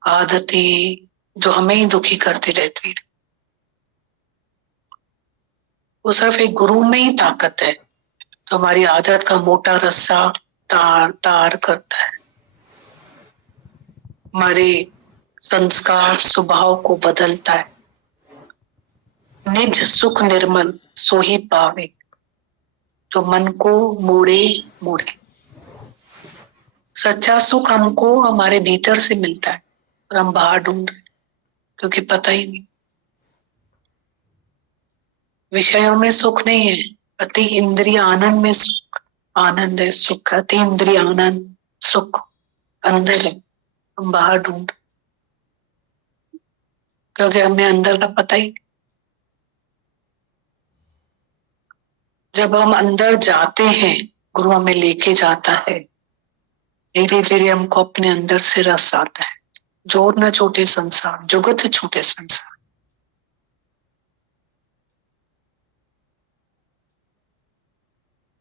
आदतें जो हमें ही दुखी करती रहती है, वो सिर्फ एक गुरु में ही ताकत है तो हमारी आदत का मोटा रस्सा तार तार करता है, हमारे संस्कार स्वभाव को बदलता है। निज सुख निर्मल सो ही पावे, तो मन को मोड़े मोड़े। सच्चा सुख हमको हमारे भीतर से मिलता है और हम बाहर ढूंढ रहे, क्योंकि पता ही नहीं। विषयों में सुख नहीं है, अति इंद्रिय आनंद में सुख, आनंद है, सुख। अति इंद्रिय आनंद सुख अंदर है, हम बाहर ढूंढ, क्योंकि हमें अंदर का पता ही। जब हम अंदर जाते हैं, गुरु हमें लेके जाता है, धीरे धीरे हमको अपने अंदर से रस आता है। जोर न छोटे संसार, जुगत छोटे संसार।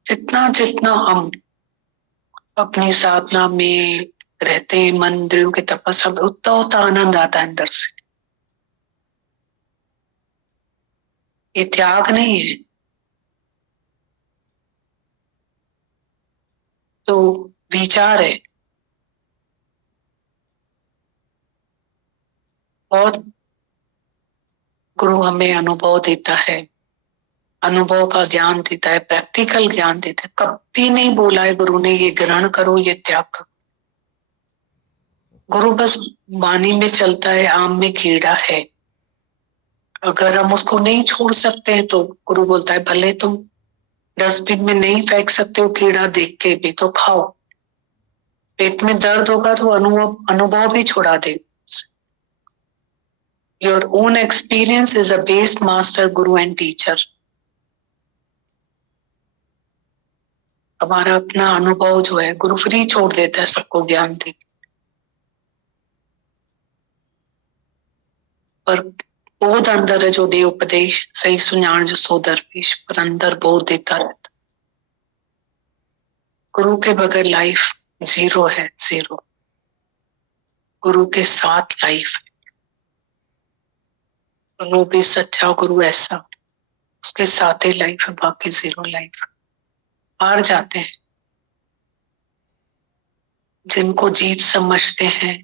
जितना जितना हम अपनी साधना में रहते हैं, मन इंद्रियों के तपस्या में, उतना उतना आनंद आता है अंदर से। ये त्याग नहीं है। तो विचार है। और गुरु हमें अनुभव देता है, अनुभव का ज्ञान देता है, प्रैक्टिकल ज्ञान देता है। कभी नहीं बोला है गुरु ने ये ग्रहण करो, ये त्याग करो। गुरु बस वाणी में चलता है, आम में कीड़ा है। अगर हम उसको नहीं छोड़ सकते हैं तो गुरु बोलता है भले तुम डस्टबिन में नहीं फेंक सकते हो कीड़ा देख के भी, तो खाओ। पेट में दर्द होगा तो अनुभव अनुभव भी छुड़ा दे। Your own experience is a best master, guru and teacher. हमारा अपना अनुभव जो है गुरु फ्री छोड़ देता है सबको ज्ञान दे, पर बोध अंदर है जो दे उपदेश, सही सुजान जो सो दरवेश, पर अंदर बोध देता रहता। गुरु के बगैर लाइफ जीरो है, जीरो। गुरु के साथ लाइफ, वो भी सच्चा गुरु ऐसा, उसके साथ ही लाइफ है, बाकी जीरो लाइफ। हार जाते हैं जिनको जीत समझते हैं,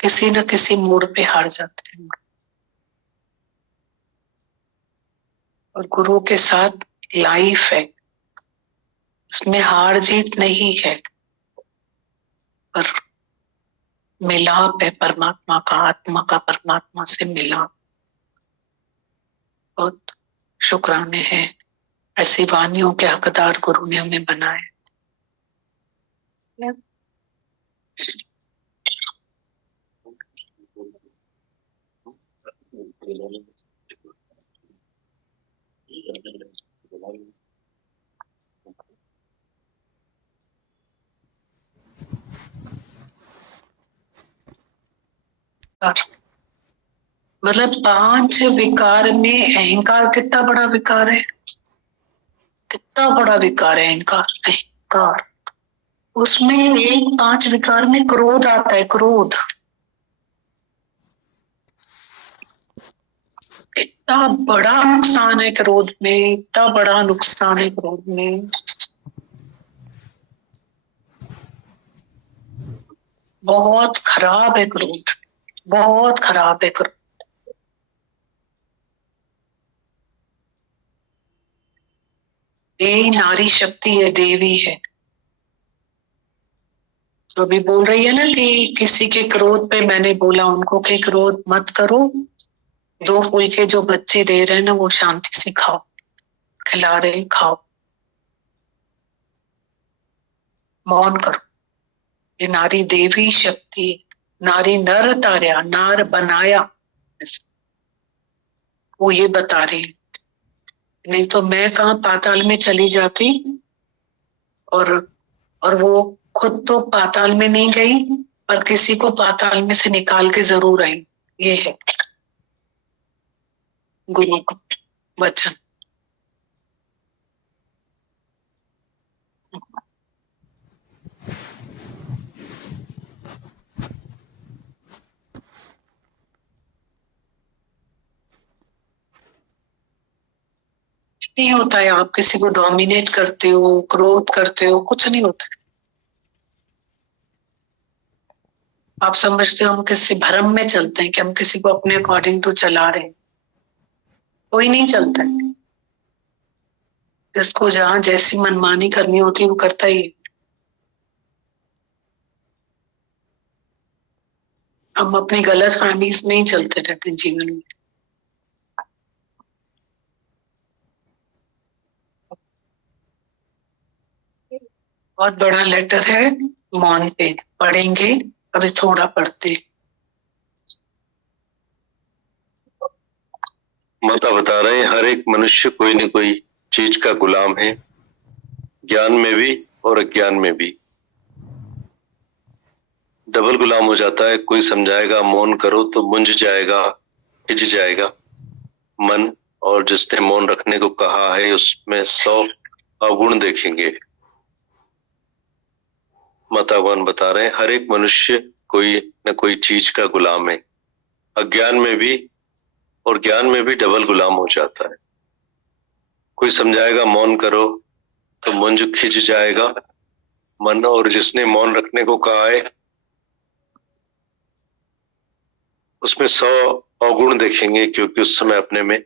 किसी न किसी मोड़ पे हार जाते हैं। और गुरु के साथ लाइफ है, उसमें हार जीत नहीं है, पर मिलाप है परमात्मा का, आत्मा का परमात्मा से मिलाप। बहुत शुक्राने हैं, ऐसी वानियों के हकदार गुरु ने हमें बनाए। मतलब 5 विकार में अहंकार कितना बड़ा विकार है, कितना बड़ा विकार है अहंकार। अहंकार, उसमें एक 5 विकार में क्रोध आता है, क्रोध। इतना बड़ा नुकसान है क्रोध में, इतना बड़ा नुकसान है क्रोध में। बहुत खराब है क्रोध, बहुत खराब है क्रोध। ये नारी शक्ति है, देवी है। तो अभी बोल रही है ना कि किसी के क्रोध पे मैंने बोला उनको कि क्रोध मत करो, 2 फूल के जो बच्चे दे रहे हैं ना वो शांति से खाओ, खिला रहे हैं, खाओ, मौन करो। ये नारी देवी शक्ति, नारी नर तार्या, नार बनाया, वो ये बता रही है। नहीं तो मैं कहाँ पाताल में चली जाती, और वो खुद तो पाताल में नहीं गई, पर किसी को पाताल में से निकाल के जरूर आई। ये है गुरु का वचन। नहीं होता है, आप किसी को डोमिनेट करते हो, क्रोध करते हो, कुछ नहीं होता है। आप समझते हो हम किसी भ्रम में चलते हैं कि हम किसी को अपने अकॉर्डिंग टू चला रहे हैं, कोई नहीं चलता है। जिसको जहां जैसी मनमानी करनी होती है वो करता ही है। हम अपनी गलत फैमिलीज में ही चलते रहते हैं जीवन में। बहुत बड़ा लेटर है, मौन पे पढ़ेंगे, अभी थोड़ा पढ़ते। माता बता रहे हैं हर एक मनुष्य कोई न कोई चीज का गुलाम है, ज्ञान में भी और अज्ञान में भी। डबल गुलाम हो जाता है। कोई समझाएगा मौन करो तो मुंझ जाएगा, हिज जाएगा मन, और जिसने मौन रखने को कहा है उसमें 100 अवगुण देखेंगे। माता भगवान बता रहे हैं हर एक मनुष्य कोई न कोई चीज का गुलाम है, अज्ञान में भी और ज्ञान में भी डबल गुलाम हो जाता है। कोई समझाएगा मौन करो तो मुंझ खिंच जाएगा मन, और जिसने मौन रखने को कहा है उसमें 100 अवगुण देखेंगे, क्योंकि उस समय अपने में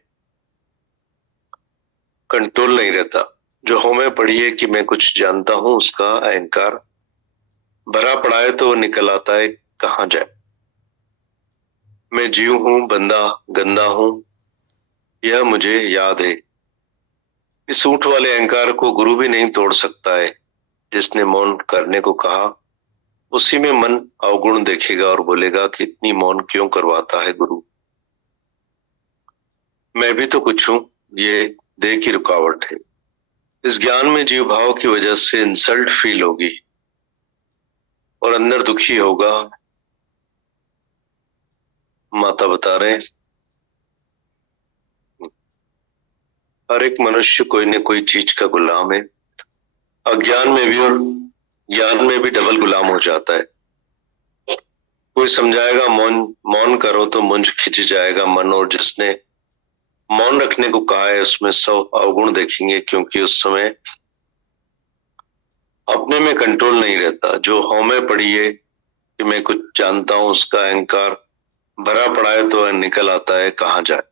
कंट्रोल नहीं रहता। जो हमें पड़ी है कि मैं कुछ जानता हूं, उसका अहंकार भरा पड़ा है, तो वो निकल आता है कहां जाए। मैं जीव हूं, बंदा गंदा हूं, यह मुझे याद है। इस ऊंट वाले अहंकार को गुरु भी नहीं तोड़ सकता है। जिसने मौन करने को कहा उसी में मन अवगुण देखेगा और बोलेगा कि इतनी मौन क्यों करवाता है गुरु, मैं भी तो कुछ हूं, ये देह की रुकावट है। इस ज्ञान में जीव भाव की वजह से इंसल्ट फील होगी और अंदर दुखी होगा। माता बता रहे हैं हर एक मनुष्य कोई न कोई चीज का गुलाम है, अज्ञान में भी और ज्ञान में भी डबल गुलाम हो जाता है। कोई समझाएगा मौन मौन करो तो मुंज खिंच जाएगा मन, और जिसने मौन रखने को कहा है उसमें 100 अवगुण देखेंगे, क्योंकि उस समय अपने में कंट्रोल नहीं रहता। जो हौं में पड़ी है कि मैं कुछ जानता हूं, उसका अहंकार भरा पड़ा है तो निकल आता है कहां जाए।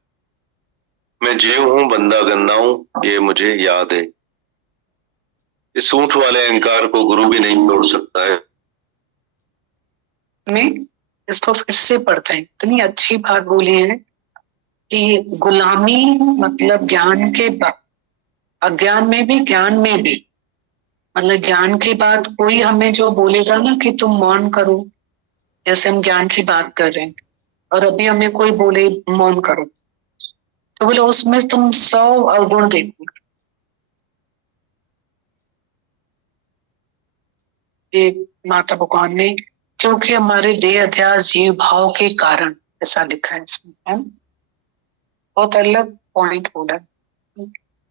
मैं जीव हूं, बंदा गंदा हूं, ये मुझे याद है। इस ऊंट वाले अहंकार को गुरु भी नहीं तोड़ सकता है। में इसको फिर से पढ़ते हैं। इतनी अच्छी बात बोली है कि गुलामी मतलब ज्ञान के बाद, अज्ञान में भी ज्ञान में भी, मतलब ज्ञान के बाद कोई हमें जो बोलेगा ना कि तुम मौन करो, जैसे हम ज्ञान की बात कर रहे हैं, और अभी हमें कोई बोले मौन करो, तो बोले उसमें तुम 100 अवगुण देखो। ये माता भगवान ने, क्योंकि हमारे देह अध्यास जीव भाव के कारण ऐसा लिखा है इसमें, है? बहुत अलग पॉइंट बोला।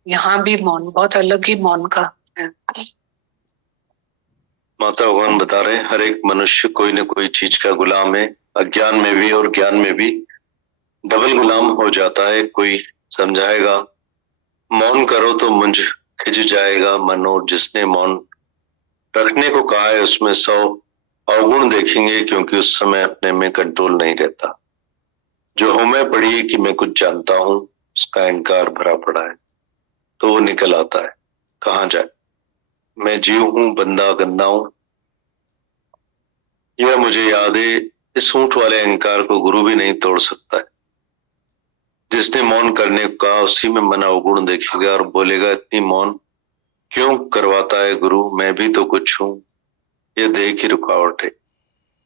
यहाँ भी मौन बहुत अलग ही मौन का है। माता भगवान बता रहे हैं हर एक मनुष्य कोई न कोई चीज का गुलाम है, अज्ञान में भी और ज्ञान में भी डबल गुलाम हो जाता है। कोई समझाएगा मौन करो तो मुंज खिंच जाएगा मन, और जिसने मौन रखने को कहा है उसमें 100 अवगुण देखेंगे, क्योंकि उस समय अपने में कंट्रोल नहीं रहता। जो हमें पड़ी है कि मैं कुछ जानता हूं, उसका अहंकार भरा पड़ा है तो वो निकल आता है कहां जाए। मैं जीव हूं, बंदा गंदा हूं, यह मुझे याद है। इस ऊंट वाले अहंकार को गुरु भी नहीं तोड़ सकता है। जिसने मौन करने को कहा उसी में मन अवगुण देखेगा और बोलेगा इतनी मौन क्यों करवाता है गुरु, मैं भी तो कुछ हूं, यह देह की रुकावट है।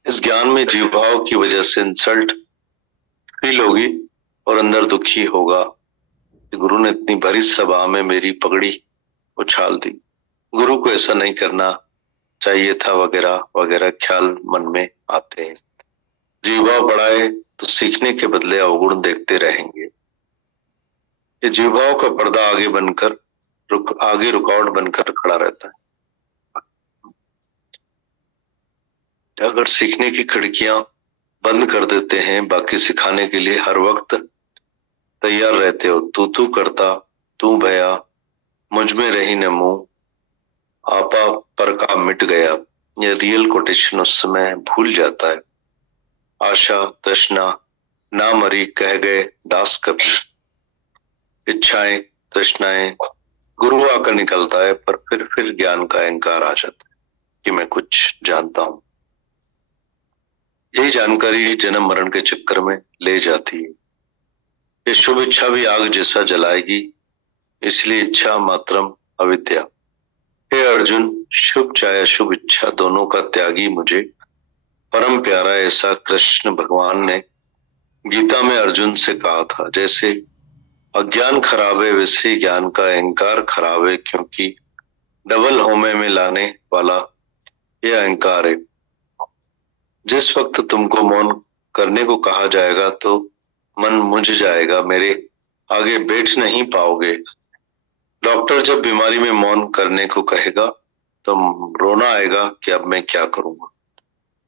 इस ज्ञान में जीव भाव की वजह से इंसल्ट फील होगी और अंदर दुखी होगा कि गुरु ने इतनी भरी सभा में मेरी पगड़ी उछाल दी, गुरु को ऐसा नहीं करना चाहिए था, वगैरह वगैरह ख्याल मन में आते हैं। जीवभाव बढ़ाए तो सीखने के बदले अवगुण देखते रहेंगे। ये जीवभाव का पर्दा आगे बनकर आगे रुकावट बनकर खड़ा रहता है। अगर सीखने की खिड़कियां बंद कर देते हैं, बाकी सिखाने के लिए हर वक्त तैयार रहते हो। तू करता, तू भया, मुझ में रही न मुंह, आपा पर का मिट गया। यह रियल कोटेशन उस समय भूल जाता है। आशा तृष्णा ना मरी कह गए दास कबीर। इच्छाएं तृष्णाएं गुरु आकर निकलता है, पर फिर ज्ञान का अहंकार आ जाता है कि मैं कुछ जानता हूं। यही जानकारी जन्म मरण के चक्कर में ले जाती है। ये शुभ इच्छा भी आग जैसा जलाएगी, इसलिए इच्छा मात्रम अविद्या। हे अर्जुन, शुभ चाहे अशुभ इच्छा दोनों का त्यागी मुझे परम प्यारा, ऐसा कृष्ण भगवान ने गीता में अर्जुन से कहा था। जैसे अज्ञान खराब है, वैसे ज्ञान का अहंकार खराब है, क्योंकि डबल होमे में लाने वाला यह अहंकार है। जिस वक्त तुमको मौन करने को कहा जाएगा तो मन मुझ जाएगा, मेरे आगे बैठ नहीं पाओगे। डॉक्टर जब बीमारी में मौन करने को कहेगा तो रोना आएगा कि अब मैं क्या करूंगा।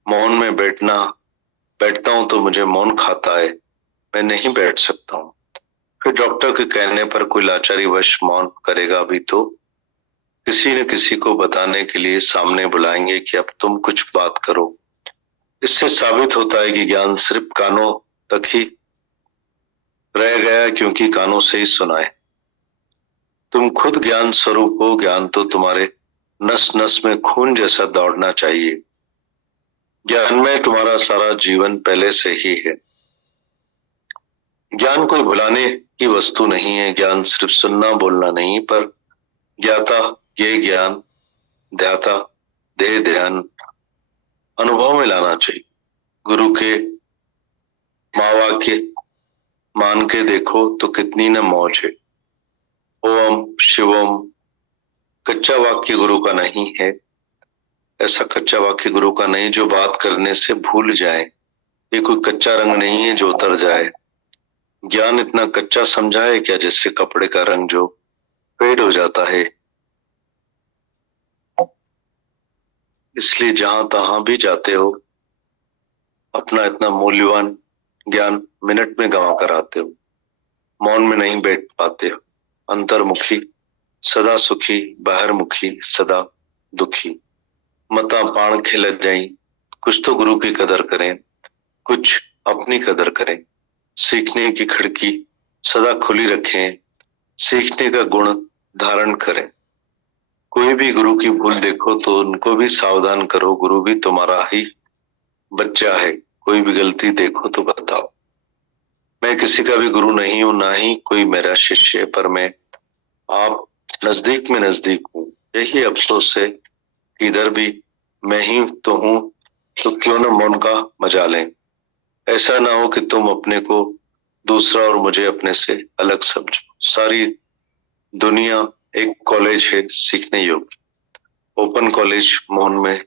मौन में बैठता हूं तो मुझे मौन खाता है, मैं नहीं बैठ सकता हूं। फिर डॉक्टर के कहने पर कोई लाचारी वश मौन करेगा भी तो किसी न किसी को बताने के लिए सामने बुलाएंगे कि अब तुम कुछ बात करो। इससे साबित होता है कि ज्ञान सिर्फ कानों तक ही रह गया, क्योंकि कानों से ही सुना है। तुम खुद ज्ञान स्वरूप हो, ज्ञान तो तुम्हारे नस नस में खून जैसा दौड़ना चाहिए। ज्ञान में तुम्हारा सारा जीवन पहले से ही है। ज्ञान कोई भुलाने की वस्तु नहीं है। ज्ञान सिर्फ सुनना बोलना नहीं, पर ज्ञाता ये ज्ञान ध्याता देह ध्यान अनुभव में लाना चाहिए। गुरु के वाक्य मान के देखो तो कितनी न मौज है। ओम शिवम कच्चा वाक्य गुरु का नहीं है। ऐसा कच्चा वाक्य गुरु का नहीं जो बात करने से भूल जाए। ये कोई कच्चा रंग नहीं है जो उतर जाए। ज्ञान इतना कच्चा समझा है क्या, जैसे कपड़े का रंग जो फेड हो जाता है। इसलिए जहां तहां भी जाते हो अपना इतना मूल्यवान ज्ञान मिनट में गंवा कर आते हो। मौन में नहीं बैठ पाते हो। अंतर्मुखी सदा सुखी, बाहरमुखी सदा दुखी। मता बाण खेल जाई। कुछ तो गुरु की कदर करें, कुछ अपनी कदर करें। सीखने की खिड़की सदा खुली रखें, सीखने का गुण धारण करें। कोई भी गुरु की भूल देखो तो उनको भी सावधान करो, गुरु भी तुम्हारा ही बच्चा है। कोई भी गलती देखो तो बताओ। मैं किसी का भी गुरु नहीं हूं, ना ही कोई मेरा शिष्य है, पर मैं आप नजदीक में नजदीक हूं। यही अफसोस है कि इधर भी मैं ही तो हूं, तो क्यों न मौन का मजा लें। ऐसा ना हो कि तुम अपने को दूसरा और मुझे अपने से अलग समझो। सारी दुनिया एक कॉलेज है सीखने योग्य। ओपन कॉलेज मौन में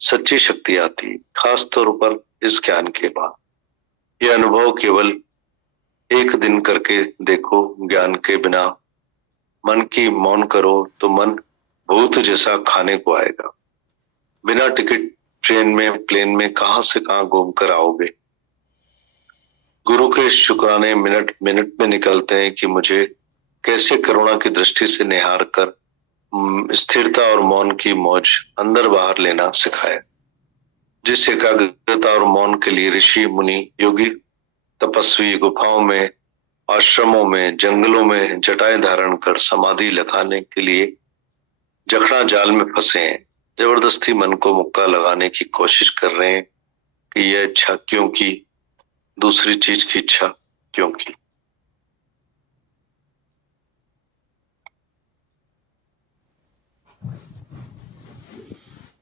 सच्ची शक्ति आती है, खास तौर पर इस ज्ञान के बाद। यह अनुभव केवल एक दिन करके देखो। ज्ञान के बिना मन की मौन करो तो मन भूत जैसा खाने को आएगा। बिना टिकट ट्रेन में प्लेन में कहां से कहां घूम कर आओगे। गुरु के शुक्राने मिनट मिनट में निकलते हैं कि मुझे कैसे करुणा की दृष्टि से निहार कर स्थिरता और मौन की मौज अंदर बाहर लेना सिखाया। जिस एकाग्रता और मौन के लिए ऋषि मुनि योगी तपस्वी गुफाओं में, आश्रमों में, जंगलों में जटाएं धारण कर समाधि लगाने के लिए जखड़ा जाल में फंसे हैं, जबरदस्ती मन को मुक्का लगाने की कोशिश कर रहे हैं कि यह इच्छा क्यों की, दूसरी चीज की इच्छा क्यों की।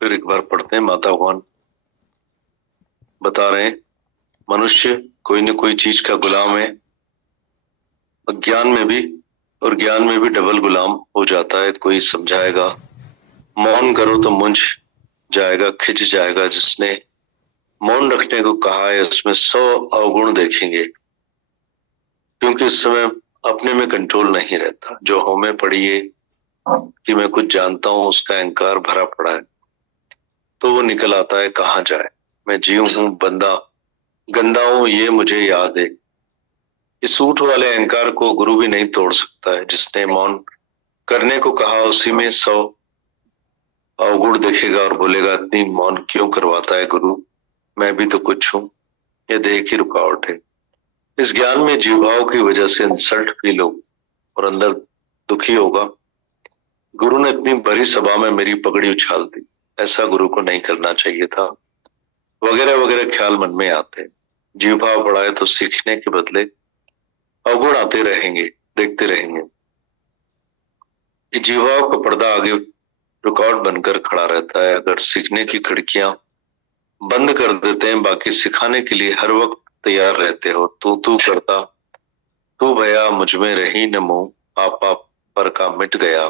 फिर एक बार पढ़ते हैं। माता भगवान बता रहे हैं मनुष्य कोई न कोई चीज का गुलाम है। अज्ञान में भी और ज्ञान में भी डबल गुलाम हो जाता है। कोई समझाएगा मौन करो तो मुंझ जाएगा, खिंच जाएगा। जिसने मौन रखने को कहा है उसमें 100 अवगुण देखेंगे, क्योंकि इस समय अपने में कंट्रोल नहीं रहता। जो होमे पड़ी है कि मैं कुछ जानता हूं, उसका अहंकार भरा पड़ा है, तो वो निकल आता है कहां जाए। मैं जीव हूं, बंदा गंदा हूं, ये मुझे याद है। इस ऊंट वाले अहंकार को गुरु भी नहीं तोड़ सकता है। जिसने मौन करने को कहा उसी में 100 अवगुण देखेगा और बोलेगा इतनी मौन क्यों करवाता है गुरु, मैं भी तो कुछ हूं। यह देह की रुकावट है। इस ज्ञान में जीव भाव की वजह से इंसल्ट फील हो और अंदर दुखी होगा। गुरु ने इतनी बड़ी सभा में मेरी पगड़ी उछाल दी, ऐसा गुरु को नहीं करना चाहिए था, वगैरह वगैरह ख्याल मन में आते हैं। जीव भाव बढ़ाए तो सीखने के बदले अवगुण आते रहेंगे, देखते रहेंगे। जीव भाव का पर्दा आगे रुकावट बनकर खड़ा रहता है। अगर सीखने की खिड़कियां बंद कर देते हैं, बाकी सिखाने के लिए हर वक्त तैयार रहते हो। तू करता, तू भया मुझ में रही न मोह, आप पर का मिट गया।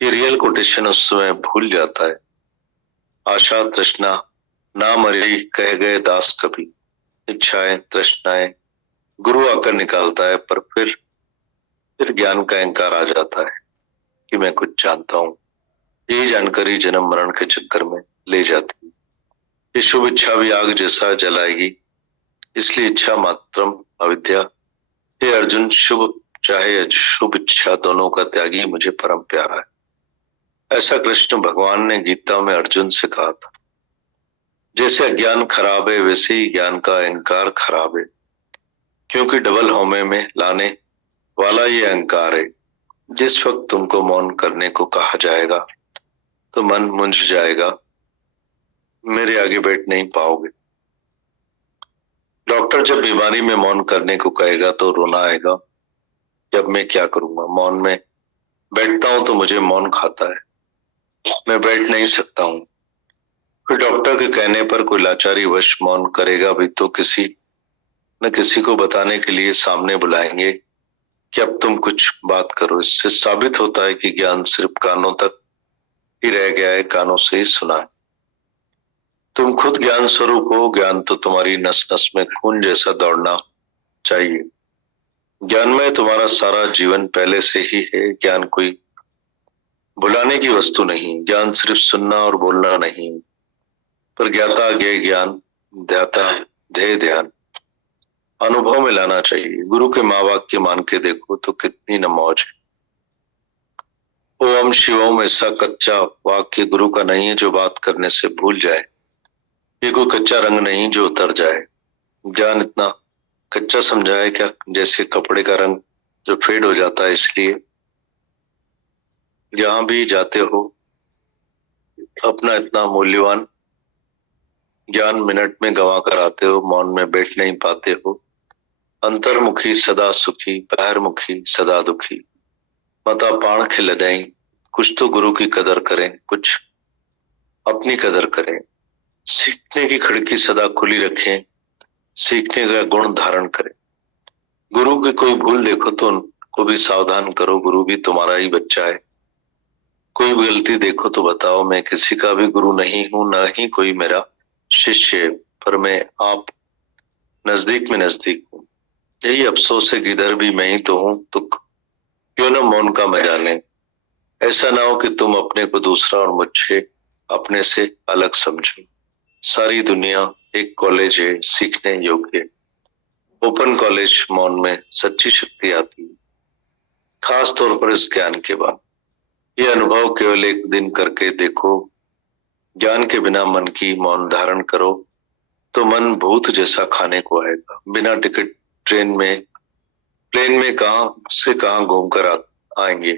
ये रियल कोटेशन उस समय भूल जाता है। आशा तृष्णा ना मरी कह गए दास कभी, इच्छाएं तृष्णाएं गुरु आकर निकालता है। पर फिर ज्ञान का अहंकार आ जाता है कि मैं कुछ जानता हूं। यही जानकारी जन्म मरण के चक्कर में ले जाती है। ये शुभ इच्छा भी आग जैसा जलाएगी, इसलिए इच्छा मात्रम अविद्या। हे अर्जुन, शुभ चाहे अशुभ इच्छा दोनों का त्यागी मुझे परम प्यारा है। ऐसा कृष्ण भगवान ने गीता में अर्जुन से कहा था। जैसे अज्ञान खराब है, वैसे ही ज्ञान का अहंकार खराब है, क्योंकि डबल होमे में लाने वाला ये अहंकार है। जिस वक्त तुमको मौन करने को कहा जाएगा तो मन मुंझ जाएगा, मेरे आगे बैठ नहीं पाओगे। डॉक्टर जब बीमारी में मौन करने को कहेगा तो रोना आएगा कि अब मैं क्या करूंगा। मौन में बैठता हूं तो मुझे मौन खाता है, मैं बैठ नहीं सकता हूं। फिर डॉक्टर के कहने पर कोई लाचारी वश मौन करेगा भी तो किसी न किसी को बताने के लिए सामने बुलाएंगे कि अब तुम कुछ बात करो। इससे साबित होता है कि ज्ञान सिर्फ कानों तक ही रह गया है, कानों से ही सुना है। तुम खुद ज्ञान स्वरूप हो। ज्ञान तो तुम्हारी नस नस में खून जैसा दौड़ना चाहिए। ज्ञान में तुम्हारा सारा जीवन पहले से ही है। ज्ञान कोई भुलाने की वस्तु नहीं। ज्ञान सिर्फ सुनना और बोलना नहीं, पर ज्ञाता ज्ञेय ज्ञान, ध्याता ध्येय ध्यान अनुभव में लाना चाहिए। गुरु के माँ वाक्य मान के देखो तो कितनी न मौज है। ओम शिवम ऐसा कच्चा वाक्य गुरु का नहीं है जो बात करने से भूल जाए। ये कोई कच्चा रंग नहीं जो उतर जाए। ज्ञान इतना कच्चा समझा है क्या? जैसे कपड़े का रंग जो फेड हो जाता है। इसलिए जहां भी जाते हो अपना इतना मूल्यवान ज्ञान मिनट में गंवा कर आते हो। मौन में बैठ नहीं पाते हो। अंतर्मुखी सदा सुखी, बहिर्मुखी सदा दुखी। मता पाण खिल जाए। कुछ तो गुरु की कदर करें, कुछ अपनी कदर करें। सीखने की खिड़की सदा खुली रखें, सीखने का गुण धारण करें। गुरु की कोई भूल देखो तो उनको भी सावधान करो। गुरु भी तुम्हारा ही बच्चा है। कोई गलती देखो तो बताओ। मैं किसी का भी गुरु नहीं हूं, न ही कोई मेरा शिष्य है, पर मैं आप नजदीक में नजदीक हूँ। यही अफसोस है कि इधर भी मैं ही तो हूं, तो क्यों न मौन का मजा लें। ऐसा ना हो कि तुम अपने को दूसरा और मुझे अपने से अलग समझो। सारी दुनिया एक कॉलेज है, सीखने योग्य। ओपन कॉलेज मौन में सच्ची शक्ति आती है, खास तौर पर इस ज्ञान के बाद। यह अनुभव केवल एक दिन करके देखो। ज्ञान के बिना मन की मौन धारण करो तो मन भूत जैसा खाने को आएगा। बिना टिकट ट्रेन में प्लेन में कहां से कहां घूमकर आएंगे।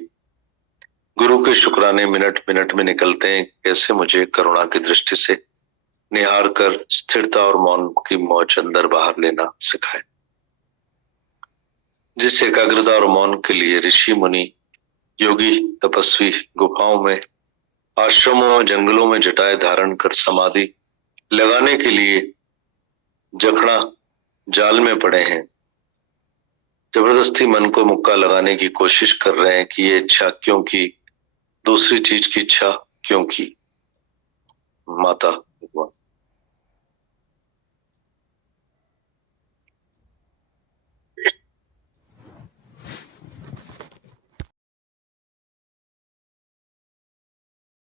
गुरु के शुक्राने मिनट मिनट में निकलते हैं। कैसे मुझे करुणा की दृष्टि से निहार कर स्थिरता और मौन की मौज अंदर बाहर लेना सिखाए। जिस एकाग्रता और मौन के लिए ऋषि मुनि योगी तपस्वी गुफाओं में, आश्रमों में, जंगलों में जटाएं धारण कर समाधि लगाने के लिए जखड़ा जाल में पड़े हैं, जबरदस्ती मन को मुक्का लगाने की कोशिश कर रहे हैं कि ये इच्छा क्यों की, दूसरी चीज की इच्छा क्यों की। माता